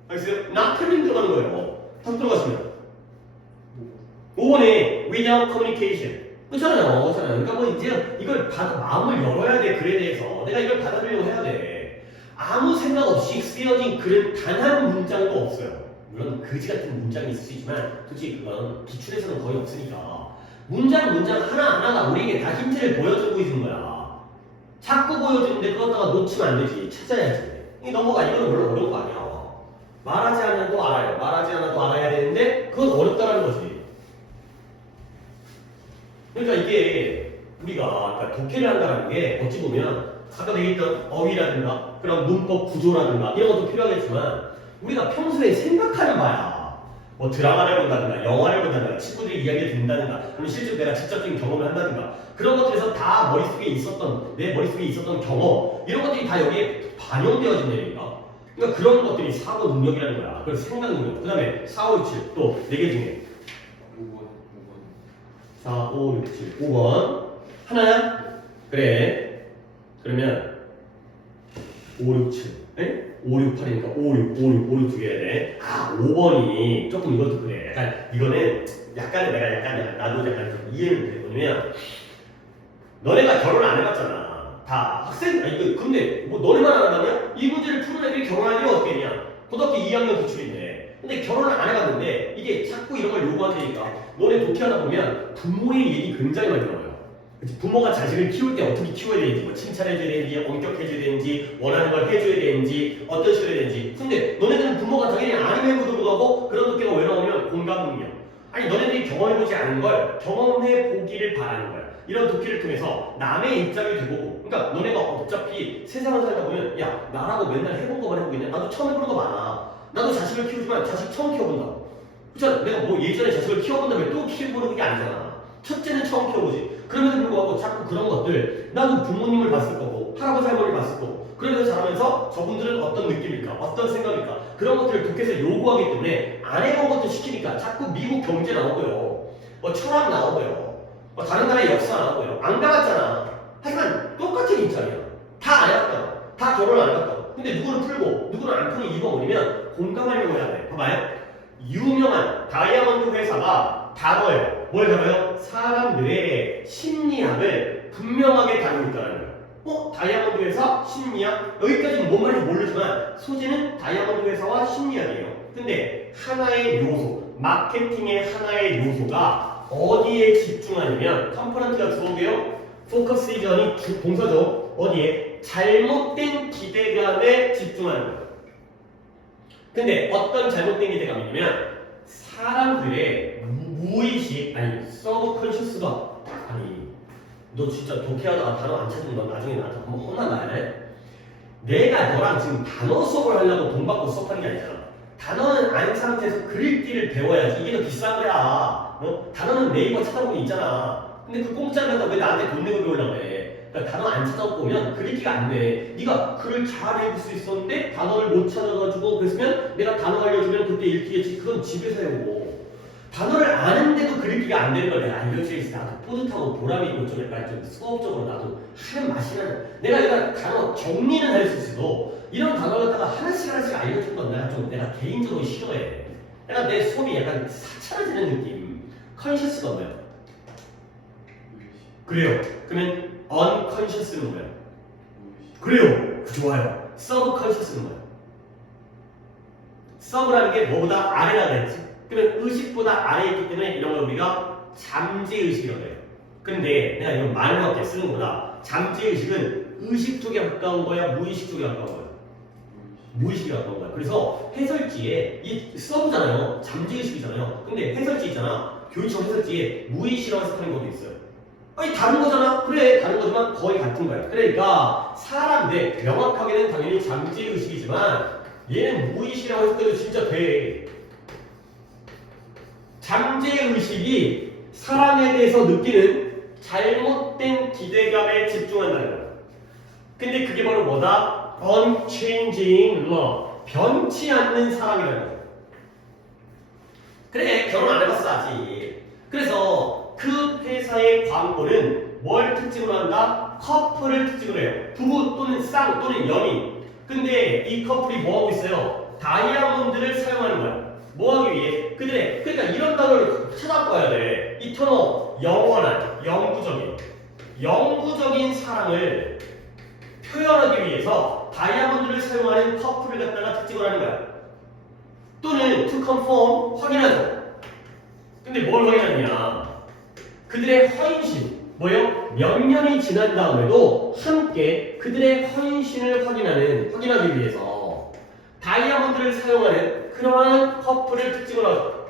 알겠어요? 나 틀린 들어가는 거예요. 딱 들어갔으면. 5번에 without communication. 그렇잖아요. 그러니까 뭐 이제 이걸 마음을 열어야 돼. 글에 대해서. 내가 이걸 받아들이려고 해야 돼. 아무 생각 없이 쓰여진 글은 단 한 문장도 없어요. 물론 그지 같은 문장이 있을 수 있지만 솔직히 그건 기출에서는 거의 없으니까. 문장 하나하나가 우리에게 다 힌트를 보여주고 있는 거야. 자꾸 보여주는데 그거 갖다가 놓치면 안 되지. 찾아야지. 이 넘어가. 이거는 별로 어려운 거 아니야. 말하지 않아도 알아요. 말하지 않아도 알아야 되는데 그건 어렵다라는 거지. 그러니까 이게 우리가 독해를 한다는 게 어찌 보면 아까 얘기했던 어휘라든가 그런 문법 구조라든가 이런 것도 필요하겠지만 우리가 평소에 생각하는 바야. 뭐 드라마를 본다든가 영화를 본다든가 친구들이 이야기를 듣는다든가 그러면 실제로 내가 직접적인 경험을 한다든가 그런 것들에서 다 내 머릿속에 있었던 경험 이런 것들이 다 여기에 반영되어진다니까. 그러니까 그런 것들이 사고 능력이라는 거야. 그래서 생각 능력. 그 다음에 4, 5, 6, 7 또 4개 중에 4, 5, 6, 7 5번 하나야? 그래. 그러면 5, 6, 7 에? 5, 6, 8이니까 5, 6, 5, 6, 5, 6 두 개야 돼. 아, 5번이 조금 이것도 그래. 약간 이거는 약간 내가 약간 나도 약간 좀 이해는 돼. 뭐냐면 너네가 결혼 안 해봤잖아. 다 학생 아니 이거 근데 뭐 너네만 안 해봤냐? 이 문제를 푸는 애들이 결혼할 일이 어떻게 있냐? 고등학교 2학년 기출인데. 근데 결혼을 안 해봤는데 이게 자꾸 이런 걸 요구하니까 너네 독해하다 보면 부모의 얘기 굉장히 많이 나와요. 그치? 부모가 자식을 키울 때 어떻게 키워야 되는지, 뭐 칭찬해줘야 되는지, 엄격해줘야 되는지, 원하는 걸 해줘야 되는지, 어떤 식으로 해야 되는지. 근데 너네들은 부모가 당연히 안 해보도록 하고 그런 독해가 왜 나오면 공감 능력. 아니 너네들이 경험해보지 않은 걸 경험해보기를 바라는 거야. 이런 독해를 통해서 남의 입장이 되고, 그러니까 너네가 어차피 세상을 살다 보면 야 나라고 맨날 해본 거만 해보고 있냐? 나도 처음 해보는 거 많아. 나도 자식을 키우지만 자식 처음 키워본다. 그렇잖아. 내가 뭐 예전에 자식을 키워본 다음에 또 키워보는 게 아니잖아. 첫째는 처음 키워보지. 그럼에도 불구하고 자꾸 그런 것들 나도 부모님을 봤을 거고 할아버지 할머니를 봤을 거고 그러면서 자라면서 저분들은 어떤 느낌일까 어떤 생각일까 그런 것들을 독해서 요구하기 때문에 안 해본 것도 시키니까 자꾸 미국 경제 나오고요 뭐 철학 나오고요 뭐 다른 나라의 역사 나오고요 안 가봤잖아. 하지만 똑같은 입장이야. 다 안 해봤다. 다 결혼 안 해봤다. 근데 누구는 풀고 누구는 안 푸는 이유가 뭐냐면 공감하려고 해야 돼. 봐봐요. 유명한 다이아몬드 회사가 다뤄요. 뭘 다뤄요? 사람들의 심리학을 분명하게 다루고 있다는 거예요. 다이아몬드 회사 심리학? 여기까지는 뭔 말인지 모르지만 소재는 다이아몬드 회사와 심리학이에요. 근데 하나의 요소, 마케팅의 하나의 요소가 어디에 집중하냐면 컴포넌트가 두 개요. 포커스 이전이 동사죠. 어디에? 잘못된 기대감에 집중하는 거예요. 근데 어떤 잘못된 기대감이냐면 사람들의 무의식 아니 서브컨셔스가 아니 너 진짜 독해하다가 단어 안 찾으면 너 나중에 나한테 한번 혼난다 해. 내가 너랑 지금 단어 수업을 하려고 돈 받고 수업하는 게 아니잖아. 단어는 아는 상태에서 글읽기를 배워야지. 이게 더 비싼 거야. 단어는 네이버 찾아보면 있잖아. 근데 그 공짜를 갖다 왜 나한테 돈 내고 배우려고 해. 그러니까 단어 안 찾아보면 글읽기가 안 돼. 네가 글을 잘 읽을 수 있었는데 단어를 못 찾아가지고 그랬으면 내가 단어 알려주면 그때 읽히겠지. 그건 집에서 해오고. 단어를 아는데도 글읽기가 안 되는 걸 내가 알려줘야지. 나도 뿌듯하고 보람이 있고 좀 약간 좀 수업적으로 나도 하는 맛이 나는. 내가 단어 정리는 할 수 있어도 이런 단어를 갖다가 하나씩 알려준 건 내가 개인적으로 싫어해. 내가 내 수업이 약간 사찰화되는 느낌. 컨셔스가 뭐야? 그래요. 그러면 unconscious는 뭐야? 그래요. 좋아요. subconscious는 뭐야? sub라는 게 뭐보다 아래라 그랬지. 그러면 의식보다 아래에 있기 때문에 이런 걸 우리가 잠재의식이라고 해요. 근데 내가 이건 말을 밖에 쓰는 거다. 잠재의식은 의식 쪽에 가까운 거야? 무의식 쪽에 가까운 거야? 무의식에 가까운 거야. 그래서 해설지에 이 서브잖아요. 잠재의식이잖아요. 근데 해설지 있잖아. 교육청 해설지에 무의식이라고 해석하는 것도 있어요. 아니 다른 거잖아. 그래 다른 거지만 거의 같은 거야. 그러니까 사람들 명확하게는 당연히 잠재의식이지만 얘는 무의식이라고 해석해도 진짜 돼. 잠재의식이 사람에 대해서 느끼는 잘못된 기대감에 집중한다는 거야. 근데 그게 바로 뭐다? Unchanging love. 변치 않는 사랑이라는 거야. 그래 결혼 안 해봤어 아직. 그래서 그 회사의 광고는 뭘 특징으로 한다? 커플을 특징으로 해요. 부부 또는 쌍 또는 연인. 근데 이 커플이 뭐하고 있어요? 다이아몬드를 사용하는 거야. 뭐하기 위해? 그러니까 이런 단어를 찾아봐야 돼. 이터널, 영원한, 영구적인 사랑을 표현하기 위해서 다이아몬드를 사용하는 커플을 갖다가 특징을 하는 거야. 또는 to confirm, 확인하죠. 근데 뭘 확인하느냐? 그들의 헌신, 뭐요? 몇 년이 지난 다음에도 함께 그들의 헌신을 확인하기 위해서 다이아몬드를 사용하는 그러한 커플을 특징으로 하죠.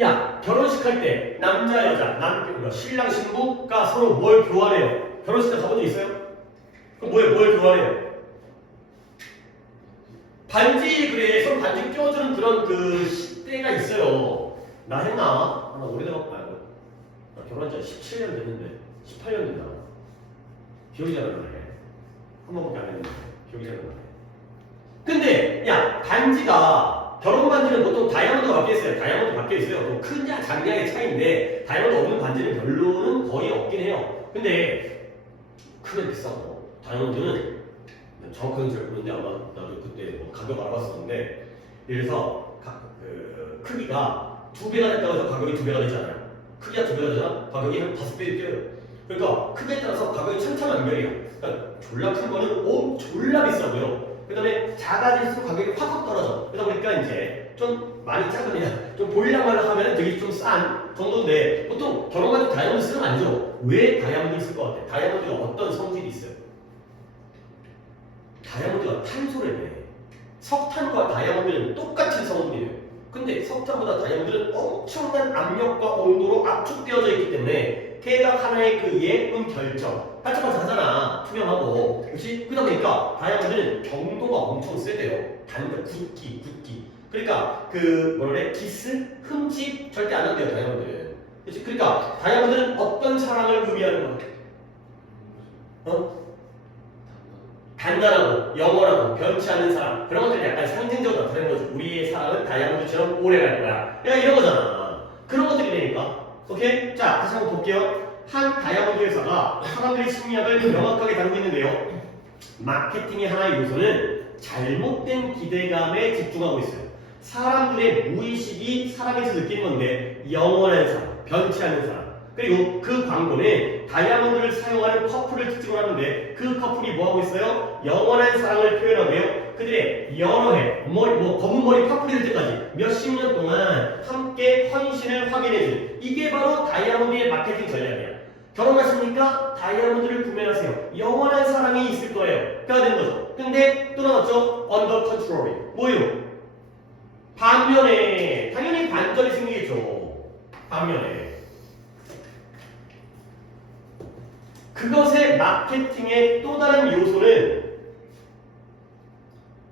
야, 결혼식 할 때 남자, 여자, 신랑, 신부가 서로 뭘 교환해요? 결혼식 때 가본 적 있어요? 그럼 뭘 교환해요? 반지, 그래. 서로 반지 껴주는 그런 그 시대가 있어요. 나 했나? 나 오래돼갖고 말고. 나 결혼한 지 17년 됐는데, 18년 됐나? 기억이 잘 안 나네. 한 번밖에 안 했는데, 기억이 잘 안 나네. 근데, 야, 반지가, 결혼 반지는 보통 다이아몬드가 박혀있어요. 다이아몬드 박혀있어요. 뭐 큰냐, 작냐의 차이인데, 다이아몬드 없는 반지는 별로는 거의 없긴 해요. 근데, 크게 비싸고, 다이아몬드는 정확하게 잘 모르는데 아마 나도 그때 뭐 가격 알아봤었는데 그래서 그 크기가 2배가 됐다고 해서 가격이 2배가 되잖아요. 크기가 2배가 되잖아? 가격이 한 5배 뛰어요. 그러니까 크기에 따라서 가격이 천차만별이야. 그러니까 졸라 큰 거는 졸라 비싸고요. 그 다음에 작아질수록 가격이 확확 떨어져. 그러다 보니까 이제 좀 많이 작으냐 좀 보일랑말랑 하면 되게 좀 싼 정도인데 보통 결혼 같은 다이아몬드 쓰는 거 아니죠? 왜 다이아몬드를 쓸 것 같아? 다이아몬드가 어떤 성질이 있어요? 다이아몬드가 탄소를 내. 석탄과 다이아몬드는 똑같은 성질이에요. 근데 석탄보다 다이아몬드는 엄청난 압력과 온도로 압축되어져 있기 때문에 걔가 하나의 그 예쁜 결정 반짝반짝하잖아. 투명하고 그렇지? 그러다 보니까 다이아몬드는 경도가 엄청 세대요. 굳기 그러니까 그 뭐라 그래? 기스? 흠집 절대 안 한대요 다이아몬드는. 그렇지? 그러니까 다이아몬드는 어떤 사랑을 의미하는 거야? 어? 단단하고 영원하고 변치 않는 사랑 그런 것들이 약간 상징적으로 나타내는 거죠. 우리의 사랑은 다이아몬드처럼 오래 갈 거야. 야 이런 거잖아. 그런 것들이 되니까. 오케이? 자 다시 한번 볼게요. 한 다이아몬드 회사가 사람들의 심리학을 명확하게 다루고 있는데요. 마케팅의 하나의 요소는 잘못된 기대감에 집중하고 있어요. 사람들의 무의식이 사람에서 느끼는 건데 영원한 사랑, 변치 않는 사랑. 그리고 그 광고는 다이아몬드를 사용하는 커플을 특징으로 하는데 그 커플이 뭐하고 있어요? 영원한 사랑을 표현하고요. 그들의 여러 해, 검은 머리 커플이 될 때까지 몇십 년 동안 함께 헌신을 확인해준 이게 바로 다이아몬드의 마케팅 전략이야. 결혼하십니까? 다이아몬드를 구매하세요. 영원한 사랑이 있을 거예요. 가 된 거죠. 근데 또 나왔죠? under control. 뭐예요? 반면에 당연히 반전이 생기겠죠. 반면에 그것의 마케팅의 또 다른 요소는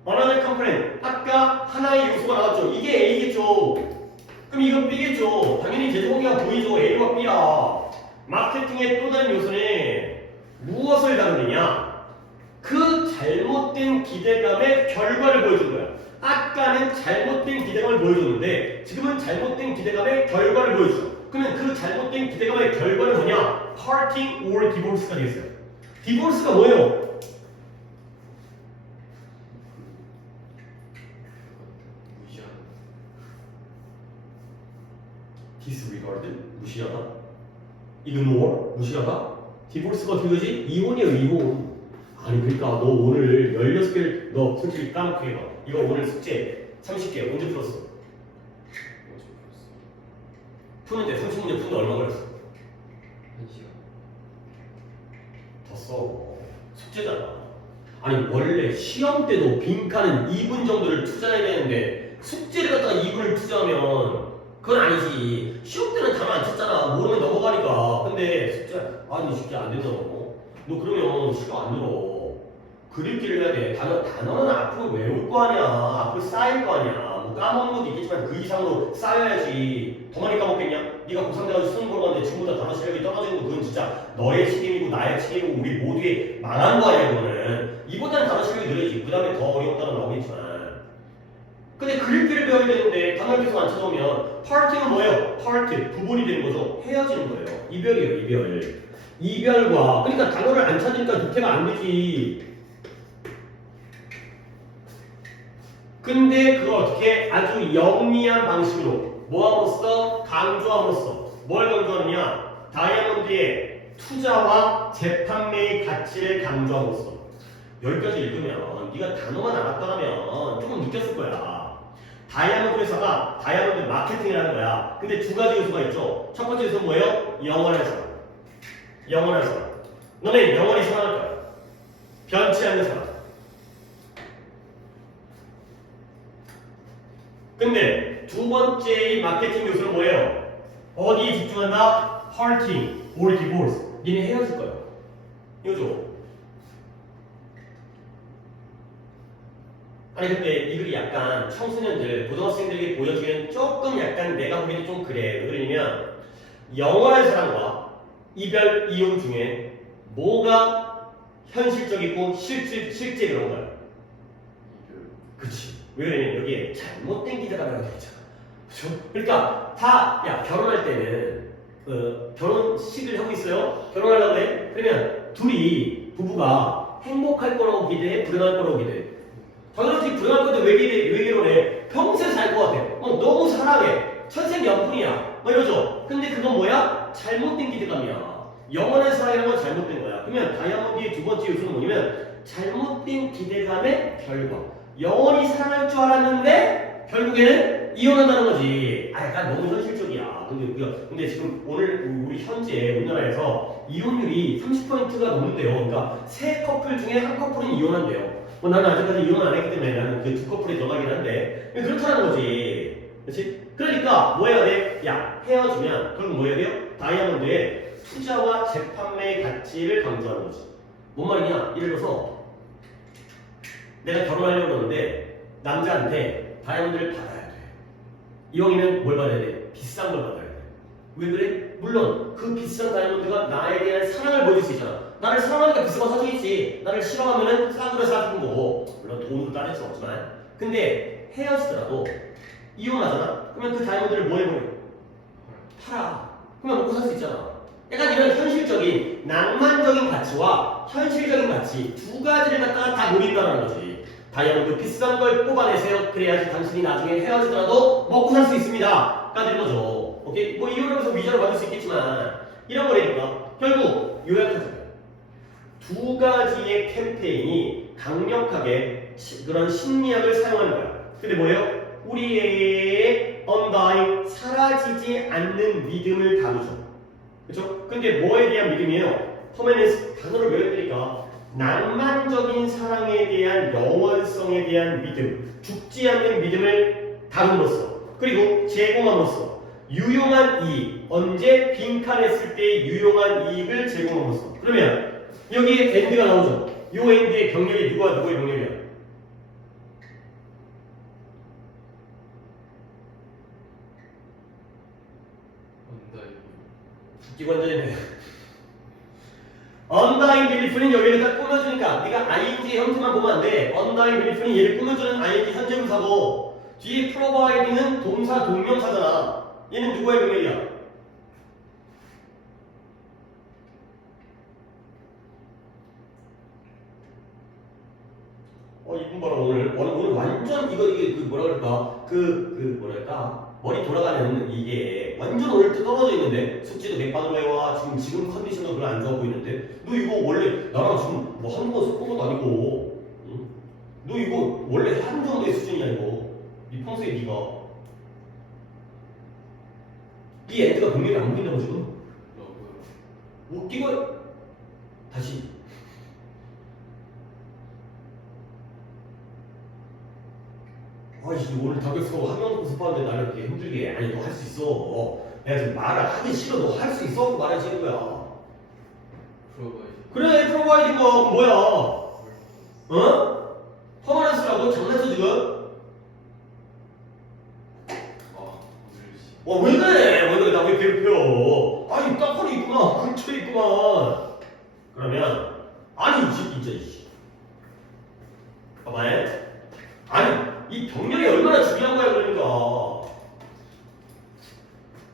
another component. 아까 하나의 요소가 나왔죠. 이게 A겠죠. 그럼 이건 B겠죠. 당연히 제곱이가 보이죠. A와 B야. 마케팅의 또 다른 요소는 무엇을 다루느냐? 그 잘못된 기대감의 결과를 보여준 거야. 아까는 잘못된 기대감을 보여줬는데 지금은 잘못된 기대감의 결과를 보여줘. 그러면 그 잘못된 기대감의 결과는 뭐냐? Parting or divorce가 되겠어요. 디보르스가 뭐예요? disregard 무시하다. ignore 무시하다. 디보르스가 어떻게 되지? 이혼이에요 이혼. 아니 그러니까 너 오늘 16개를 너 솔직히 까놓고 해봐. 이거 오늘 숙제 30개 언제 풀었어? 푸는데 30문제 푸는데 얼마 걸렸어? 1시간. 더 써. 숙제잖아. 아니 원래 시험 때도 빈칸은 2분 정도를 투자해야 되는데 숙제를 갖다가 2분을 투자하면 그건 아니지. 시험 때는 단어 안 쳤잖아. 모르면 넘어가니까. 근데 숙제 아니 숙제 안 된다고. 너 그러면 시간 안 늘어. 그림기를 해야 돼. 단어는 앞으로 외울 거 아니야. 앞으로 쌓일 거 아니야. 뭐 까먹는 것도 있겠지만 그 이상으로 쌓여야지. 더 많이 까먹겠냐? 네가 고3 돼가지고 수능 보러 갔는데 전부 다 단어 실력이 떨어지는 거 그건 진짜 너의 책임이고 나의 책임이고 우리 모두의 망한 거 아니야 그거는. 이보다는 단어 실력이 늘어야지. 그 다음에 더 어려운 단어 나오겠지만. 근데 그림기를 배워야 되는데 단어를 계속 안 찾아오면 파트는 뭐예요? 파트, 부분이 되는 거죠. 헤어지는 거예요. 이별이에요 이별. 이별과 그러니까 단어를 안 찾으니까 유태가 안 되지. 근데 그걸 어떻게 아주 영리한 방식으로 뭐함으로써 강조함으로써 뭘 강조하느냐? 다이아몬드의 투자와 재판매의 가치를 강조함으로써. 여기까지 읽으면 네가 단어만 알았더라면 조금 느꼈을 거야. 다이아몬드 회사가 다이아몬드 마케팅이라는 거야. 근데 두 가지 요소가 있죠. 첫 번째 요소는 뭐예요? 영원한 사랑. 영원한 사랑. 너네 영원히 사랑할 거야. 변치 않는 사랑. 근데 두 번째의 마케팅 요소는 뭐예요? 어디에 집중한다? Parting or divorce. 니네 헤어질 거야. 이거죠. 아니 근데 이 글이 약간 청소년들, 고등학생들에게 보여주기엔 조금 약간 내가 보기에도 좀 그래. 왜 그러냐면 영원한 사랑과 이별, 이혼 중에 뭐가 현실적이고 실제 그런 거야? 그치. 왜 그러냐면 여기에 잘못된 기대감이라고 되어 있잖아. 그렇죠? 그러니까 다 결혼할 때는 결혼식을 하고 있어요. 결혼하려고 해. 그러면 부부가 행복할 거라고 기대해? 불행할 거라고 기대해? 당연하지. 불행할 건데 왜 이러네? 평생 살 것 같아. 너무 사랑해. 천생연분이야. 뭐 이러죠. 근데 그건 뭐야? 잘못된 기대감이야. 영원한 사랑이라는 건 잘못된 거야. 그러면 다이아몬드의 두 번째 요소는 뭐냐면 잘못된 기대감의 결과. 영원히 사랑할 줄 알았는데 결국에는 이혼한다는 거지. 약간 너무 현실적이야. 근데 지금 오늘 우리 현재 우리나라에서 이혼율이 30%가 넘는데요. 그러니까 세 커플 중에 한 커플은 이혼한대요. 나는 아직까지 이혼 안 했기 때문에 나는 그 두 커플에 들어가긴 한데 그렇다는 거지. 그렇지? 그러니까 뭐 해야 돼? 야, 헤어지면 결국 뭐 해야 돼요? 다이아몬드에 투자와 재판매의 가치를 강조하는 거지. 뭔 말이냐? 예를 들어서 내가 결혼하려고 그러는데 남자한테 다이아몬드를 받아야 돼. 이왕이면 뭘 받아야 돼? 비싼 걸 받아야 돼. 왜 그래? 물론 그 비싼 다이아몬드가 나에 대한 사랑을 보여줄 수 있잖아. 나를 사랑하니까 비싼 거 사주겠지. 나를 싫어하면은 싼 거를 사주는 거고. 물론 돈으로 따질 수 없지만. 근데 헤어지더라도 이혼하잖아? 그러면 그 다이아몬드를 뭐 해버려? 팔아. 그러면 먹고 살 수 있잖아. 약간 이런 현실적인 낭만적인 가치와 현실적인 가치 두 가지를 갖다가 다 노린다는 거지. 다이아몬드 비싼 걸 뽑아내세요. 그래야지 당신이 나중에 헤어지더라도 먹고 살 수 있습니다. 까는 거죠. 오케이? 뭐 이혼하면서 위자료 받을 수 있겠지만 이런 거니까 결국 요약하자면 두 가지의 캠페인이 강력하게 그런 심리학을 사용하는 거야. 근데 뭐예요? 우리의 undying 사라지지 않는 믿음을 다루죠. 그렇죠? 근데 뭐에 대한 믿음이에요? 퍼머넌스 단어를 외워드리니까 낭만적인 사랑에 대한 영원성에 대한 믿음, 죽지 않는 믿음을 다룸으로써 그리고 제공함으로써 유용한 이익, 언제 빈칸했을 때 유용한 이익을 제공함으로써 그러면 여기에 엔드가 나오죠. 요 엔드의 병렬이 누구와 누구의 병렬이야? 기관전이네. undying belief는 여기를 딱 꾸며주니까 네가 ing 형태만 보면 안 돼. undying belief는 얘를 꾸며주는 ing 현재분사고 뒤에 provide는 동사 동명사잖아. 얘는 누구의 병렬이야? 이분 봐라 오늘 완전 이게 그 뭐라 그럴까 뭐랄까 머리 돌아가는 이게 완전 오늘 떨어져 있는데 숙제도 맥반으로 해와 지금 컨디션도 별로 안 좋아 보이는데 너 이거 원래 나랑 지금 뭐 한두 번 섞은 것도 아니고 응? 너 이거 원래 한 정도의 수준이야 이거 네 평소에 네가 이 엔드가 분명히 안 보인다고 지금 웃긴 거 다시 오늘 다교수가 한명 연습하는데 나를 이렇게 힘들게 아니 너 할 수 있어. 내가 지금 말을 하기 싫어. 너 할 수 있어. 말해주는 거야. 그래 프로바이딩 거 뭐야? 어? 퍼머넌스라고 장난쳐 지금? 왜 그래? 나 왜 괴롭혀? 아니 딱하니 있구나. 근처에 있구만. 그러면 아니 진짜 봐봐요. 아니 이 병렬이 얼마나 중요한 거야 그러니까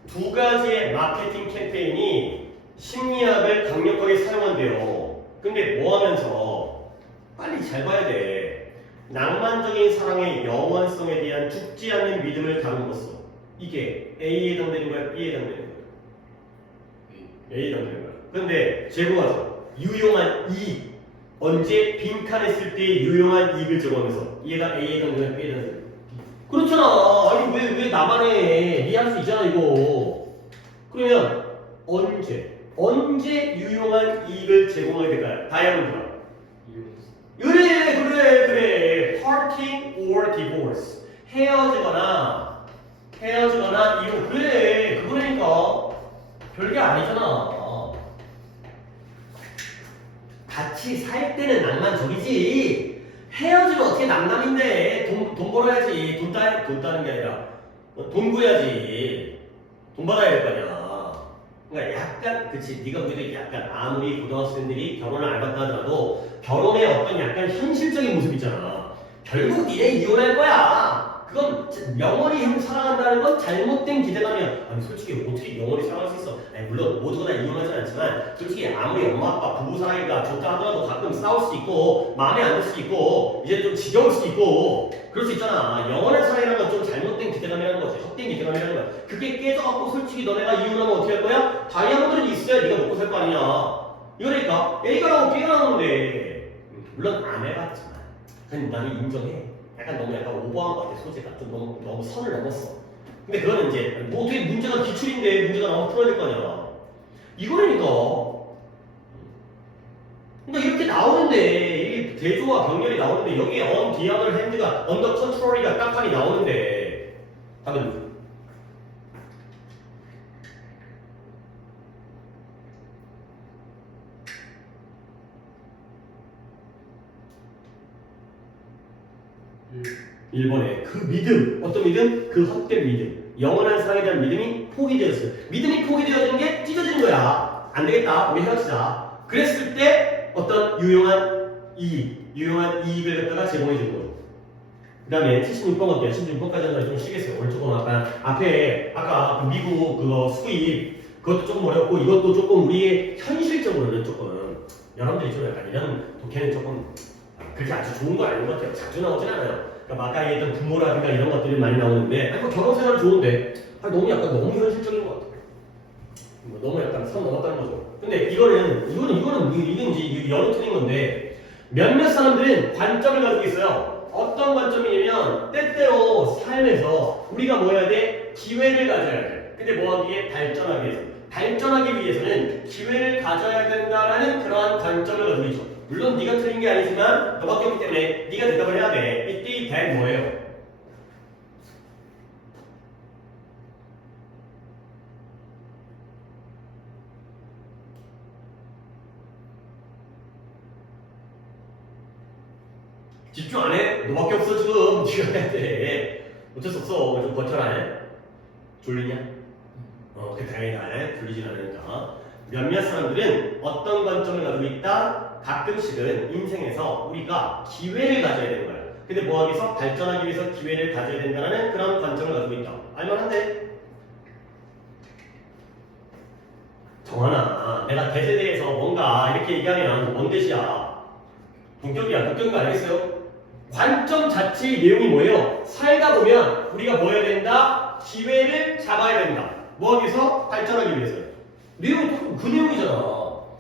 두 가지의 마케팅 캠페인이 심리학을 강력하게 사용한대요. 근데 뭐 하면서 빨리 잘 봐야 돼. 낭만적인 사랑의 영원성에 대한 죽지 않는 믿음을 다룸으로써 이게 A에 해당되는 거야? B에 해당되는 거야? A에 해당되는 거야. 근데 제공하죠. 유용한 이익 언제 빈칸했을 때 유용한 이익을 제공하면서 얘가 A에 해당되는 B에 해당되는 그렇잖아. 아니 왜 나만 해? 니 할 수 있잖아 이거. 그러면 언제 유용한 이익을 제공하게 될까요? 다이아몬드가 그래 parting or divorce 헤어지거나 이혼 그래 그거니까 별게 아니잖아. 같이 살 때는 낭만적이지. 헤어지면 어떻게 낭만인데 돈 벌어야지. 돈 따는 게 아니라 돈 구해야지. 돈 받아야 될 거 아니야. 그러니까 약간 그치 네가 보기에도 약간 아무리 고등학생들이 결혼을 안 한다 하더라도 결혼의 어떤 약간 현실적인 모습 있잖아. 결국 니네 이혼할 거야. 그건 영원히 사랑한다는 건 잘못된 기대감이야. 아니 솔직히 어떻게 영원히 사랑할 수 있어? 아니, 물론 모두가 다 이혼하진 않지만 솔직히 아무리 엄마 아빠 부부 사이가 좋다 하더라도 가끔 싸울 수도 있고 마음에 안 들 수도 있고 이제 좀 지겨울 수도 있고 그럴 수 있잖아. 영원한 사랑이라는 건 좀 잘못된 기대감이라는 거지. 헛된 기대감이라는 거야. 그게 깨져갖고 솔직히 너네가 이혼하면 어떻게 할 거야? 다이아몬드는 있어야 네가 먹고 살 거 아니냐. 이거니까 A가 나오고 B가 나오는데 물론 안 해봤지만 그냥 나는 인정해. 약간 너무 약간 오버한 것 같아. 소재가 좀 너무 선을 넘었어. 근데 그거는 이제 뭐 어떻게 문제가 기출인데 문제가 나오면 풀어야 될 거 아니야. 이거라니까. 그러니까 이렇게 나오는데 이 대조와 병렬이 나오는데 여기에 on, 디아들, 핸드가 under control이가 깜깜이 나오는데 답은 1번에 그 믿음, 어떤 믿음? 그 헛된 믿음, 영원한 사랑에 대한 믿음이 포기되었어요. 믿음이 포기되어지는 게 찢어지는 거야. 안 되겠다, 우리 헤어지자. 그랬을 때 어떤 유용한 이익을 갖다가 제공해 준 거예요. 그 다음에 76번 갈게요. 76번까지는 좀 쉬겠어요. 오늘 조금 아까 앞에 아까 그 미국 그거 수입 그것도 조금 어렵고 이것도 조금 우리의 현실적으로는 조금 여러분들이 좀 약간 이런 독해는 조금 그렇게 아주 좋은 거 아닌 것 같아요. 자주 나오진 않아요. 그러니까 아까 얘기했던 부모라든가 이런 것들이 많이 나오는데 아니 뭐 결혼 생활은 좋은데 아니 너무 약간 너무 현실적인 것 같아요. 뭐 너무 약간 선 넘었다는 거죠. 근데 이거는 이게 여러 틀린 건데 몇몇 사람들은 관점을 가지고 있어요. 어떤 관점이냐면 때때로 삶에서 우리가 뭐 해야 돼? 기회를 가져야 돼. 근데 뭐 하기 위해? 발전하기 위해서. 발전하기 위해서는 기회를 가져야 된다라는 그러한 관점을 가지고 있죠. 물론 네가 틀린 게 아니지만 너밖에 없기 때문에 네가 대답을 해야 돼. 이때 that 뭐예요? 집중 안 해? 너밖에 없어 지금. 네가 해야 돼. 어쩔 수 없어. 좀 버텨라 해. 졸리냐? 그게 다행이다. 졸리진 않으니까. 몇몇 사람들은 어떤 관점을 가지고 있다? 가끔씩은 인생에서 우리가 기회를 가져야 되는 거야. 근데 뭐 하기 위해서? 발전하기 위해서 기회를 가져야 된다는 그런 관점을 가지고 있다. 알만한데? 정하나, 내가 대세대에서 뭔가 이렇게 얘기하면 원대시야. 동격이야. 동격인 거 알겠어요? 관점 자체의 내용이 뭐예요? 살다 보면 우리가 뭐 해야 된다? 기회를 잡아야 된다. 뭐 하기 위해서? 발전하기 위해서. 내용이 그 내용이잖아.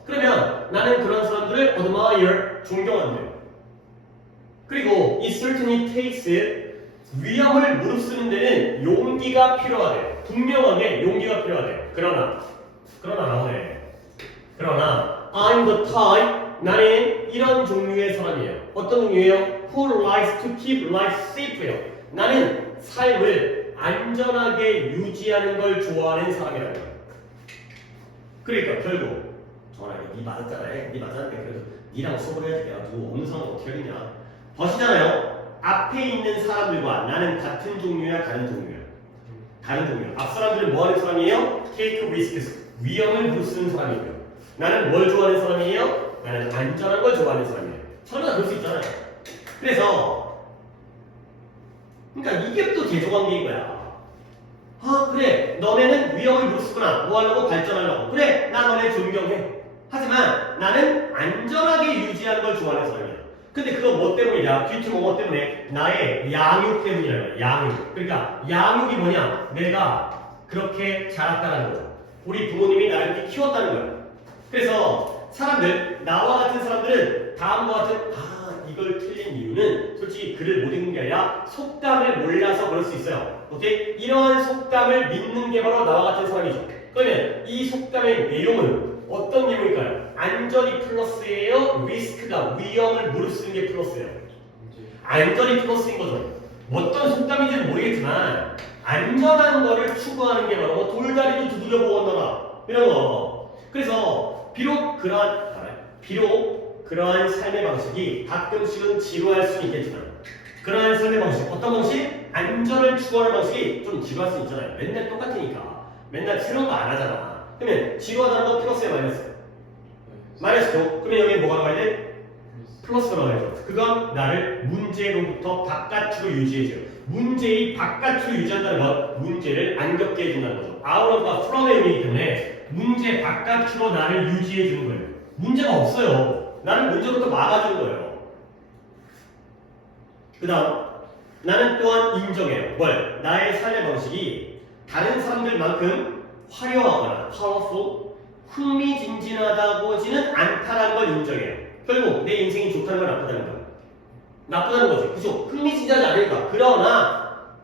그러면 나는 그런 사람들을 admire, 존경한대요. 그리고 it certainly takes 위험을 무릅쓰는 데는 용기가 필요하대요. 분명하게 용기가 필요하대요. 그러나 나오네. 그러나 I'm the type, 나는 이런 종류의 사람이에요. 어떤 종류예요? Who likes to keep life safe예요. 나는 삶을 안전하게 유지하는 걸 좋아하는 사람이라는 거예요. 그러니까 결국 전화 네 맞았잖아. 네 맞았는데 그래도 니랑 수업을 해야지 내가 누구 없는 사람은 어떻게 하겠냐. 버시잖아요. 앞에 있는 사람들과 나는 같은 종류야 다른 종류야. 다른 종류야. 앞 사람들은 뭐 하는 사람이에요? Take risks. 위험을 무릅쓰는 사람이고요. 나는 뭘 좋아하는 사람이에요? 나는 안전한 걸 좋아하는 사람이에요. 서로 다 그럴 수 있잖아요. 그래서 그러니까 이게 또 대조관계인 거야. 아 그래 너네는 위험을 무릅쓰구나. 뭐 하려고? 발전하려고. 그래 나 너네 존경해. 하지만 나는 안전하게 유지하는 걸 좋아하는 사람이야. 근데 그거 뭐 때문이냐? 뒤트 뭐 때문에? 나의 양육 때문이라는 거야. 양육. 그러니까 양육이 뭐냐? 내가 그렇게 자랐다는 거야. 우리 부모님이 나를 이렇게 키웠다는 거야. 그래서 사람들, 나와 같은 사람들은 다음과 같은 이걸 틀린 이유는 솔직히 글을 못 읽는 게 아니라 속담을 몰라서 그럴 수 있어요. 오케이? 이러한 속담을 믿는 게 바로 나와 같은 사람이죠. 그러면 이 속담의 내용은 어떤 내용일까요? 안전이 플러스예요? 리스크가 위험을 무릅쓰는 게 플러스예요? 안전이 플러스인 거죠. 어떤 속담인지는 모르겠지만 안전한 거를 추구하는 게 바로 돌다리도 두들겨 보았노라 이런 거. 그래서 비록 그러한 삶의 방식이 가끔씩은 지루할 수는 있겠지만 그러한 삶의 방식, 어떤 방식? 안전을 추구하는 방식이 좀 지루할 수 있잖아요. 맨날 똑같으니까 맨날 새로운 거 안 하잖아. 그러면 지루하다는 건 플러스야 마이너스? 마이너스죠. 그러면 여기 뭐가 나와야 돼? 플러스라고 해줘. 그건 나를 문제로부터 바깥으로 유지해줘요. 문제의 바깥으로 유지한다는 건 문제를 안 겪게 해준다는 거죠. outof과 from의 의미이기 때문에 문제 바깥으로 나를 유지해주는 거예요. 문제가 없어요. 나를 문제로부터 막아주는 거예요. 그 다음 나는 또한 인정해요. 뭘? 나의 삶의 방식이 다른 사람들만큼 화려하거나 powerful, 흥미진진하다고지는 않다라는 걸 인정해요. 결국 내 인생이 좋다는 건 나쁘다는 거야. 나쁘다는 거지. 그죠? 흥미진진하지 않으니까. 그러나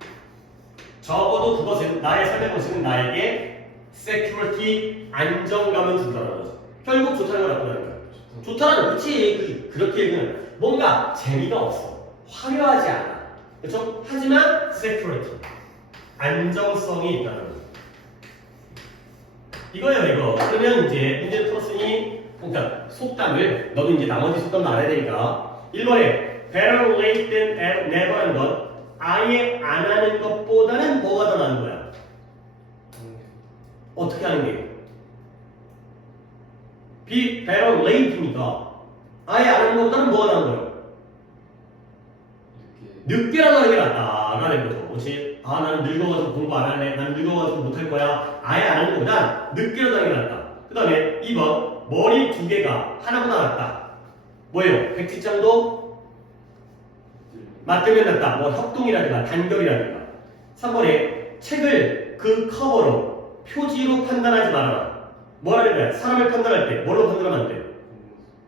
적어도 그것은 나의 삶의 방식은 나에게 security, 안정감을 준다는 거지. 결국 좋다는 건 나쁘다는 거야. 좋다는 건 그렇지. 그렇게 얘기는 뭔가 재미가 없어. 화려하지 않아. 그렇죠? 하지만 security, 안정성이 있다는 거죠. 이거예요, 이거. 그러면 이제 문제를 풀었으니, 그러니까 속담을 너도 이제 나머지 속담도 알아야 되니까 1번에 better late than never 하는 건 아예 안 하는 것보다는 뭐가 더 나은 거야? 어떻게 하는 게? better late니까 아예 안 하는 것보다는 뭐가 나은 거야? 늦게라도 하는 게 낫다라는 거죠. 그렇지? 아, 나는 늙어가지고 공부 안 할래. 나는 늙어가지고 못할 거야. 아예 안 하는 것보다 늦게라도 하는 게 낫다. 그 다음에 2번 머리 두 개가 하나보다 낫다. 뭐예요? 백지장도 맞들면 낫다. 뭐 협동이라든가 단결이라든가. 3번에 책을 그 커버로 표지로 판단하지 말아라. 뭐라는 거야? 사람을 판단할 때 뭘로 판단하면 안 돼?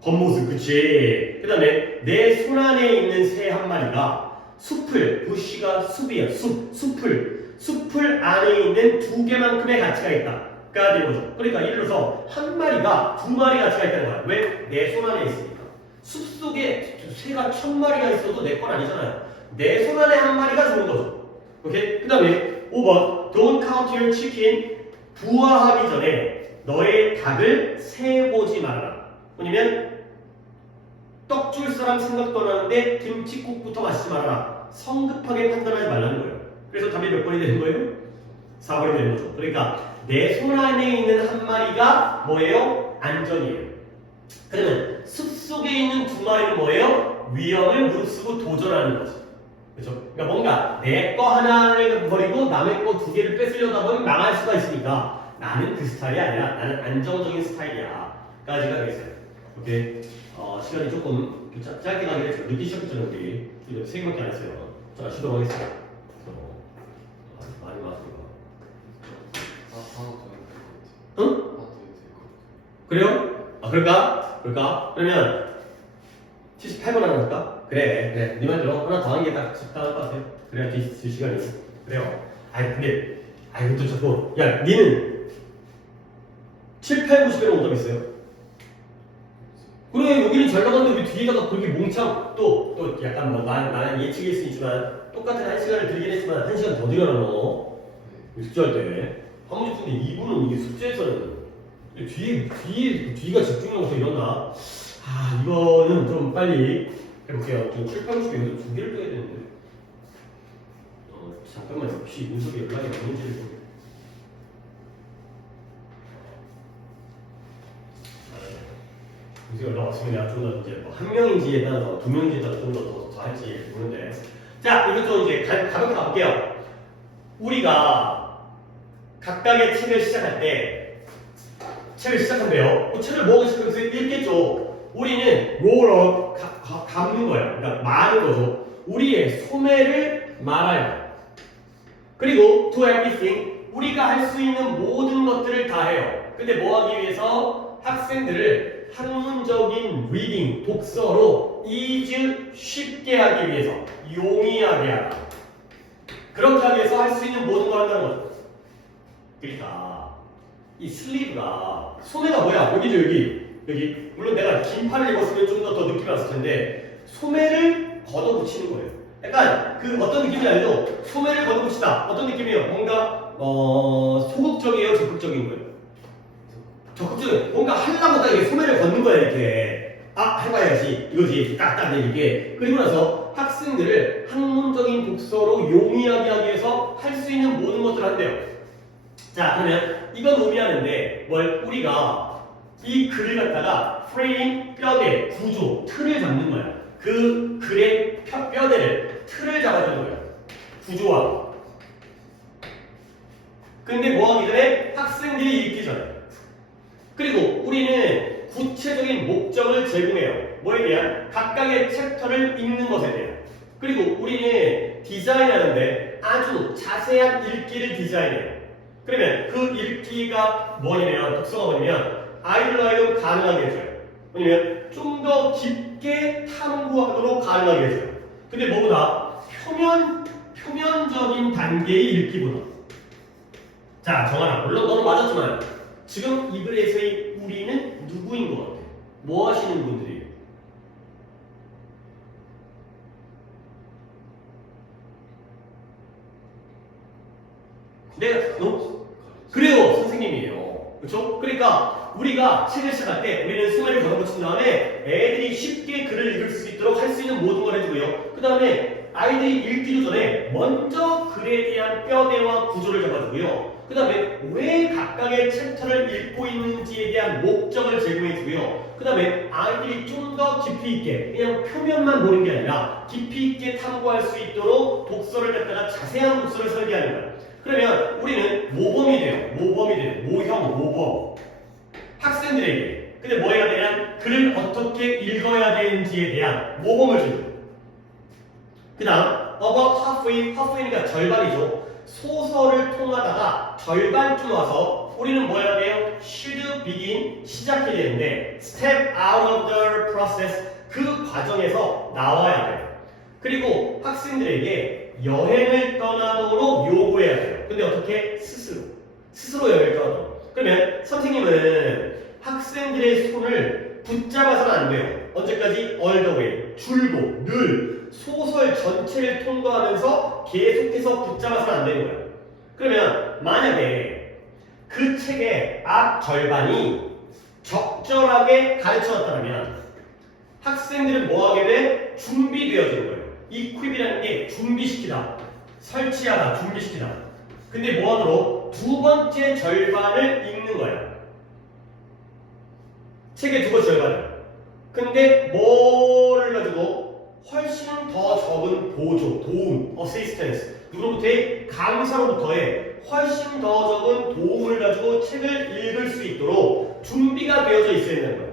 겉모습. 그치? 그 다음에 내 손 안에 있는 새 한 마리가 숲을, 부시가 숲이야. 숲을 안에 있는 두 개만큼의 가치가 있다. 가 되는 거죠. 그러니까 예를 들어서 한 마리가 두 마리 가치가 있다는 거야. 왜? 내 손 안에 있으니까. 숲 속에 새가 1000마리가 있어도 내 건 아니잖아요. 내 손 안에 한 마리가 좋은 거죠. 오케이? 그 다음에 5번 Don't count your chicken. 부화하기 전에 너의 닭을 세보지 말아라. 뭐냐면 떡 줄 사람 생각도 안 하는데 김치국부터 마시지 말아라. 성급하게 판단하지 말라는 거예요. 그래서 답이 몇 번이 되는 거예요? 4번이 되는 거죠. 그러니까 내 손 안에 있는 한 마리가 뭐예요? 안전이에요. 그러면 숲속에 있는 두 마리는 뭐예요? 위험을 무릅쓰고 도전하는 거지. 그렇죠? 그러니까 뭔가 내 거 하나를 버리고 남의 거 두 개를 뺏으려다 보면 망할 수가 있으니까 나는 그 스타일이 아니라 나는 안정적인 스타일이야. 까지가 되겠어요. 오케이? 시간이 조금 짧게 가긴 했죠. 늦게 시작했잖아요. 우리 3개밖에 안 했어요. 자, 시도록 하겠습니다. 많이 맞습니다. 응? 그래요? 아, 그럴까? 그러면 78번 하나 할까? 그래. 네 말대로 하나 더 하는 게 딱 적당할 것 같아요. 그래야 될 시간이 있어. 그래요. 근데 또 자꾸 야, 니는 7, 8, 90에는 오답 있어요? 그래, 여기는 잘 나갔는데 왜 뒤에다가 그렇게 몽창 또 약간 뭐 나는 예측일 수 있지만 똑같은 1시간을 들긴 했지만 1시간 더 들여라 너 숙제할 때 한 문제 푸는데 2분은 이게 숙제에서는 뒤가 집중력부터 이런다. 이거는 좀 빨리 해볼게요. 좀 7, 8, 90에 여기서 2개를 빼야 되는데 잠깐만 혹시 문석이 연락이 왔는지를 좀 문석이 연락 왔으면 내가 좀 더 이제 뭐 한 명인지에 따라서 두 명인지에 따라서 좀 더 할지 모르는데 자, 이것도 이제 가볍게 가볼게요. 우리가 각각의 책을 시작할 때 책을 시작한대요. 책을 뭐가 시작해서 읽겠죠. 우리는 롤업 감는 거예요. 그러니까 말하는 거죠. 우리의 소매를 말아요. 그리고 to everything 우리가 할 수 있는 모든 것들을 다 해요. 근데 뭐 하기 위해서 학생들을 학문적인 리딩, 독서로 easy, 쉽게 하기 위해서 용이하게 하라. 그렇게 하기 위해서 할 수 있는 모든 걸 한다는 거죠. 그러니까 이 슬리브가 소매가 뭐야? 여기죠, 여기. 물론 내가 긴 팔을 입었으면 좀 더 느낌이 왔을 텐데 소매를 걷어붙이는 거예요. 약간 그 어떤 느낌인지 알죠? 소매를 걷어붙이다. 어떤 느낌이에요? 뭔가 소극적이에요, 적극적인 거예요? 적극적인. 뭔가 하려고 딱 이렇게 소매를 걷는 거야, 이렇게. 해봐야지. 이거지. 딱딱 이렇게. 그리고 나서 학생들을 학문적인 독서로 용이하게 하기 위해서 할 수 있는 모든 것들을 한대요. 자, 그러면 이건 의미하는데 우리가 이 글을 갖다가 프레임, 뼈대, 구조, 틀을 잡는 거야. 그 글의 뼈대를, 틀을 잡아주는 거야. 구조화. 근데 뭐 하기 전에? 학생들이 읽기 전에. 그리고 우리는 구체적인 목적을 제공해요. 뭐에 대한? 각각의 챕터를 읽는 것에 대한. 그리고 우리는 디자인하는데 아주 자세한 읽기를 디자인해요. 그러면 그 읽기가 뭐냐면, 독서가 뭐냐면 아이들로 하여금 가능하게 해줘요. 왜냐면 좀 더 깊게 탐구하도록 가능하게 해줘요. 근데 뭐보다 표면적인 단계의 읽기보다. 자, 정하나. 물론 너는 맞았지만 지금 이 글에서의 우리는 누구인 것 같아? 뭐 하시는 분들이에요? 그래요, 선생님이에요. 그렇죠? 그러니까 우리가 책을 시작할 때 우리는 소매를 걷어붙인 다음에 애들이 쉽게 글을 읽을 수 있도록 할 수 있는 모든 걸 해주고요. 그 다음에 아이들이 읽기도 전에 먼저 글에 대한 뼈대와 구조를 잡아주고요. 그 다음에 왜 각각의 챕터를 읽고 있는지에 대한 목적을 제공해주고요. 그 다음에 아이들이 좀 더 깊이 있게, 그냥 표면만 보는 게 아니라 깊이 있게 탐구할 수 있도록 독서를 갖다가 자세한 독서를 설계하는 거예요. 그러면 우리는 모범이 돼요. 모형, 모범. 학생들에게. 근데 뭐 해야 되냐? 글을 어떻게 읽어야 되는지에 대한 모범을 주죠. 그 다음, about halfway니까 절반이죠. 소설을 통하다가 절반쯤 와서 우리는 뭐 해야 돼요? should begin, 시작해야 되는데 step out of the process, 그 과정에서 나와야 돼요. 그리고 학생들에게 여행을 떠나도록 요구해야 돼요. 근데 어떻게? 스스로 여행을 떠나도록. 그러면 선생님은 학생들의 손을 붙잡아서는 안 돼요. 언제까지? all the way, 줄고, 늘 소설 전체를 통과하면서 계속해서 붙잡아서는 안 되는 거예요. 그러면 만약에 그 책의 앞 절반이 적절하게 가르쳐놨다면 학생들은 뭐 하게 돼? 준비되어지는 거예요. equip이라는 게 준비시키다, 설치하다, 준비시키다. 근데 뭐 하도록? 두 번째 절반을 읽는 거예요. 책의 두 번째 절반을. 근데 뭐를 가지고? 훨씬 더 적은 보조, 도움, 어시스턴스. 누구로부터의? 강사로부터의 훨씬 더 적은 도움을 가지고 책을 읽을 수 있도록 준비가 되어져 있어야 되는 거예요.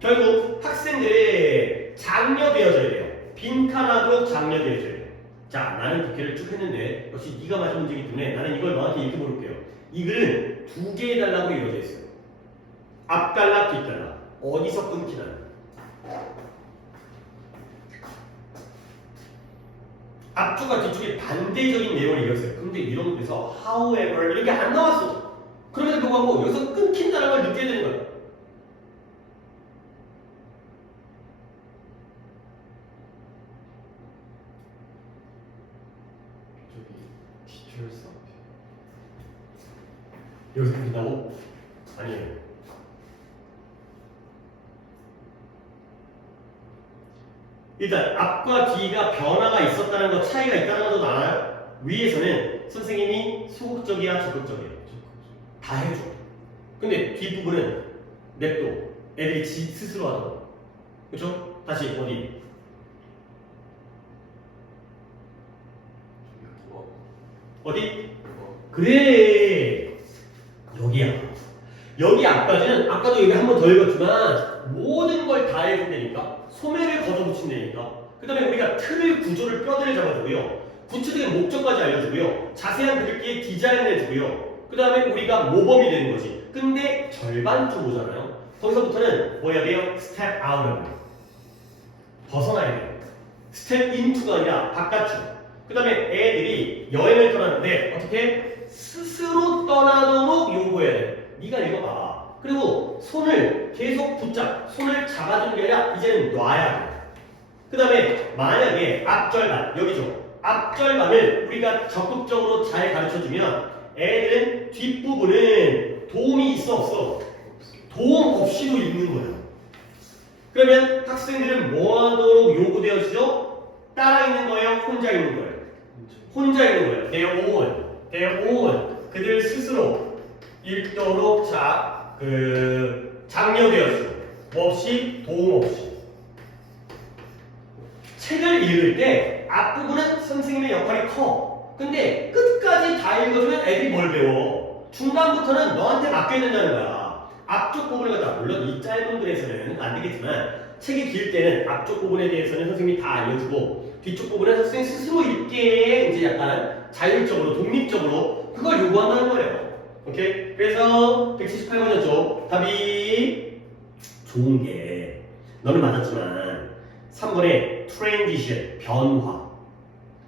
결국 학생들이 장려되어져야 돼요. 빈칸하도록 장려되어져야 돼요. 자, 나는 국회를 쭉 했는데 역시 네가 맞은 문제이기 때문에 나는 이걸 너한테 읽어볼게요. 이 글은 두 개의 단락으로 이루어져 있어요. 앞단락, 뒷단락. 어디서 끊기나. 앞쪽과 뒤쪽에 반대적인 내용을 이었어요. 근데 이런 데서 however 이렇게 안 나왔어. 그럼에도 불구하고 여기서 끊긴다는 걸 느껴야 되는 거야. 저기 teachers 앞에 여기서 끊긴다고? 아니에요. 일단 앞과 뒤가 변화가 있었다는 거, 차이가 있다는 것도 알아요? 위에서는 선생님이 소극적이야, 적극적이야? 다 해줘. 근데 뒷부분은 냅둬. 애들이 스스로 하더라고. 그쵸? 다시 어디? 어디? 그래! 여기야. 여기 앞까지는 아까도 여기 한 번 더 읽었지만 모든 걸 다 해준다니까. 소매를 걷어붙인다니까. 그 다음에 우리가 틀을, 구조를, 뼈대를 잡아주고요. 구체적인 목적까지 알려주고요. 자세한 글귀의 디자인을 해주고요. 그 다음에 우리가 모범이 되는 거지. 근데 절반쯤 오잖아요. 거기서부터는 뭐 해야 돼요? 스텝 아웃을 벗어나야 돼요. 스텝 인투가 아니라 바깥쪽. 그 다음에 애들이 여행을 떠나는데 어떻게? 스스로 떠나도록 요구해야 돼. 네가 읽어봐. 그리고 손을 계속 붙잡, 손을 잡아주는 게 아니라 이제는 놔야 돼. 그 다음에 만약에 앞절반, 여기죠. 앞절반을 우리가 적극적으로 잘 가르쳐주면 애들은 뒷부분은 도움이 있어 없어? 도움 없이도 읽는 거예요. 그러면 학생들은 뭐 하도록 요구되어지죠? 따라 읽는 거예요? 혼자 읽는 거예요? 혼자 읽는 거예요. their own. 그들 스스로 읽도록 장려되었죠. 뭐 없이 도움 없이. 책을 읽을 때 앞부분은 선생님의 역할이 커. 근데 끝까지 다 읽어주면 애들이 뭘 배워? 중간부터는 너한테 맡겨야 된다는 거야. 앞쪽 부분을 갖다 물론 이 짧은 글에서는 안 되겠지만 책이 길 때는 앞쪽 부분에 대해서는 선생님이 다 알려주고 뒤쪽 부분은 선생님 스스로 읽게 이제 약간 자율적으로 독립적으로 그걸 요구한다는 거예요. 오케이? 그래서 178번이었죠. 답이 좋은 게 너는 맞았지만 3번에 트랜지션 변화.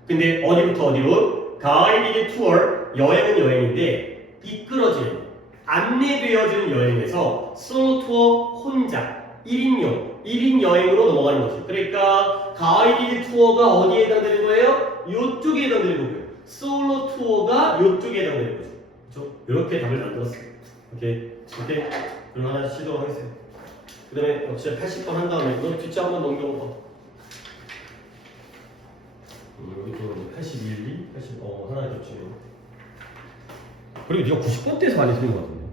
근데 어디부터 어디로? 가이디드 투어 여행은 여행인데 이끌어지는 안내되어지는 여행에서 솔로 투어 혼자 1인 여행으로 넘어가는 거죠. 그러니까 가이디드 투어가 어디에 해당되는 거예요? 요쪽에 해당되는 거고요. 솔로 투어가 요쪽에 해당되는 거죠. 그렇죠? 이렇게 답을 만들었어요. 오케이. 이렇게 그럼 하나 시도록 하겠습니다. 그 다음에 역시 80번 한 다음에 이거 뒷자 한번 넘겨봐. 여기 또 81, 80, 하나 겹치네. 그리고 네가 90번대에서 많이 틀린 것 같은데.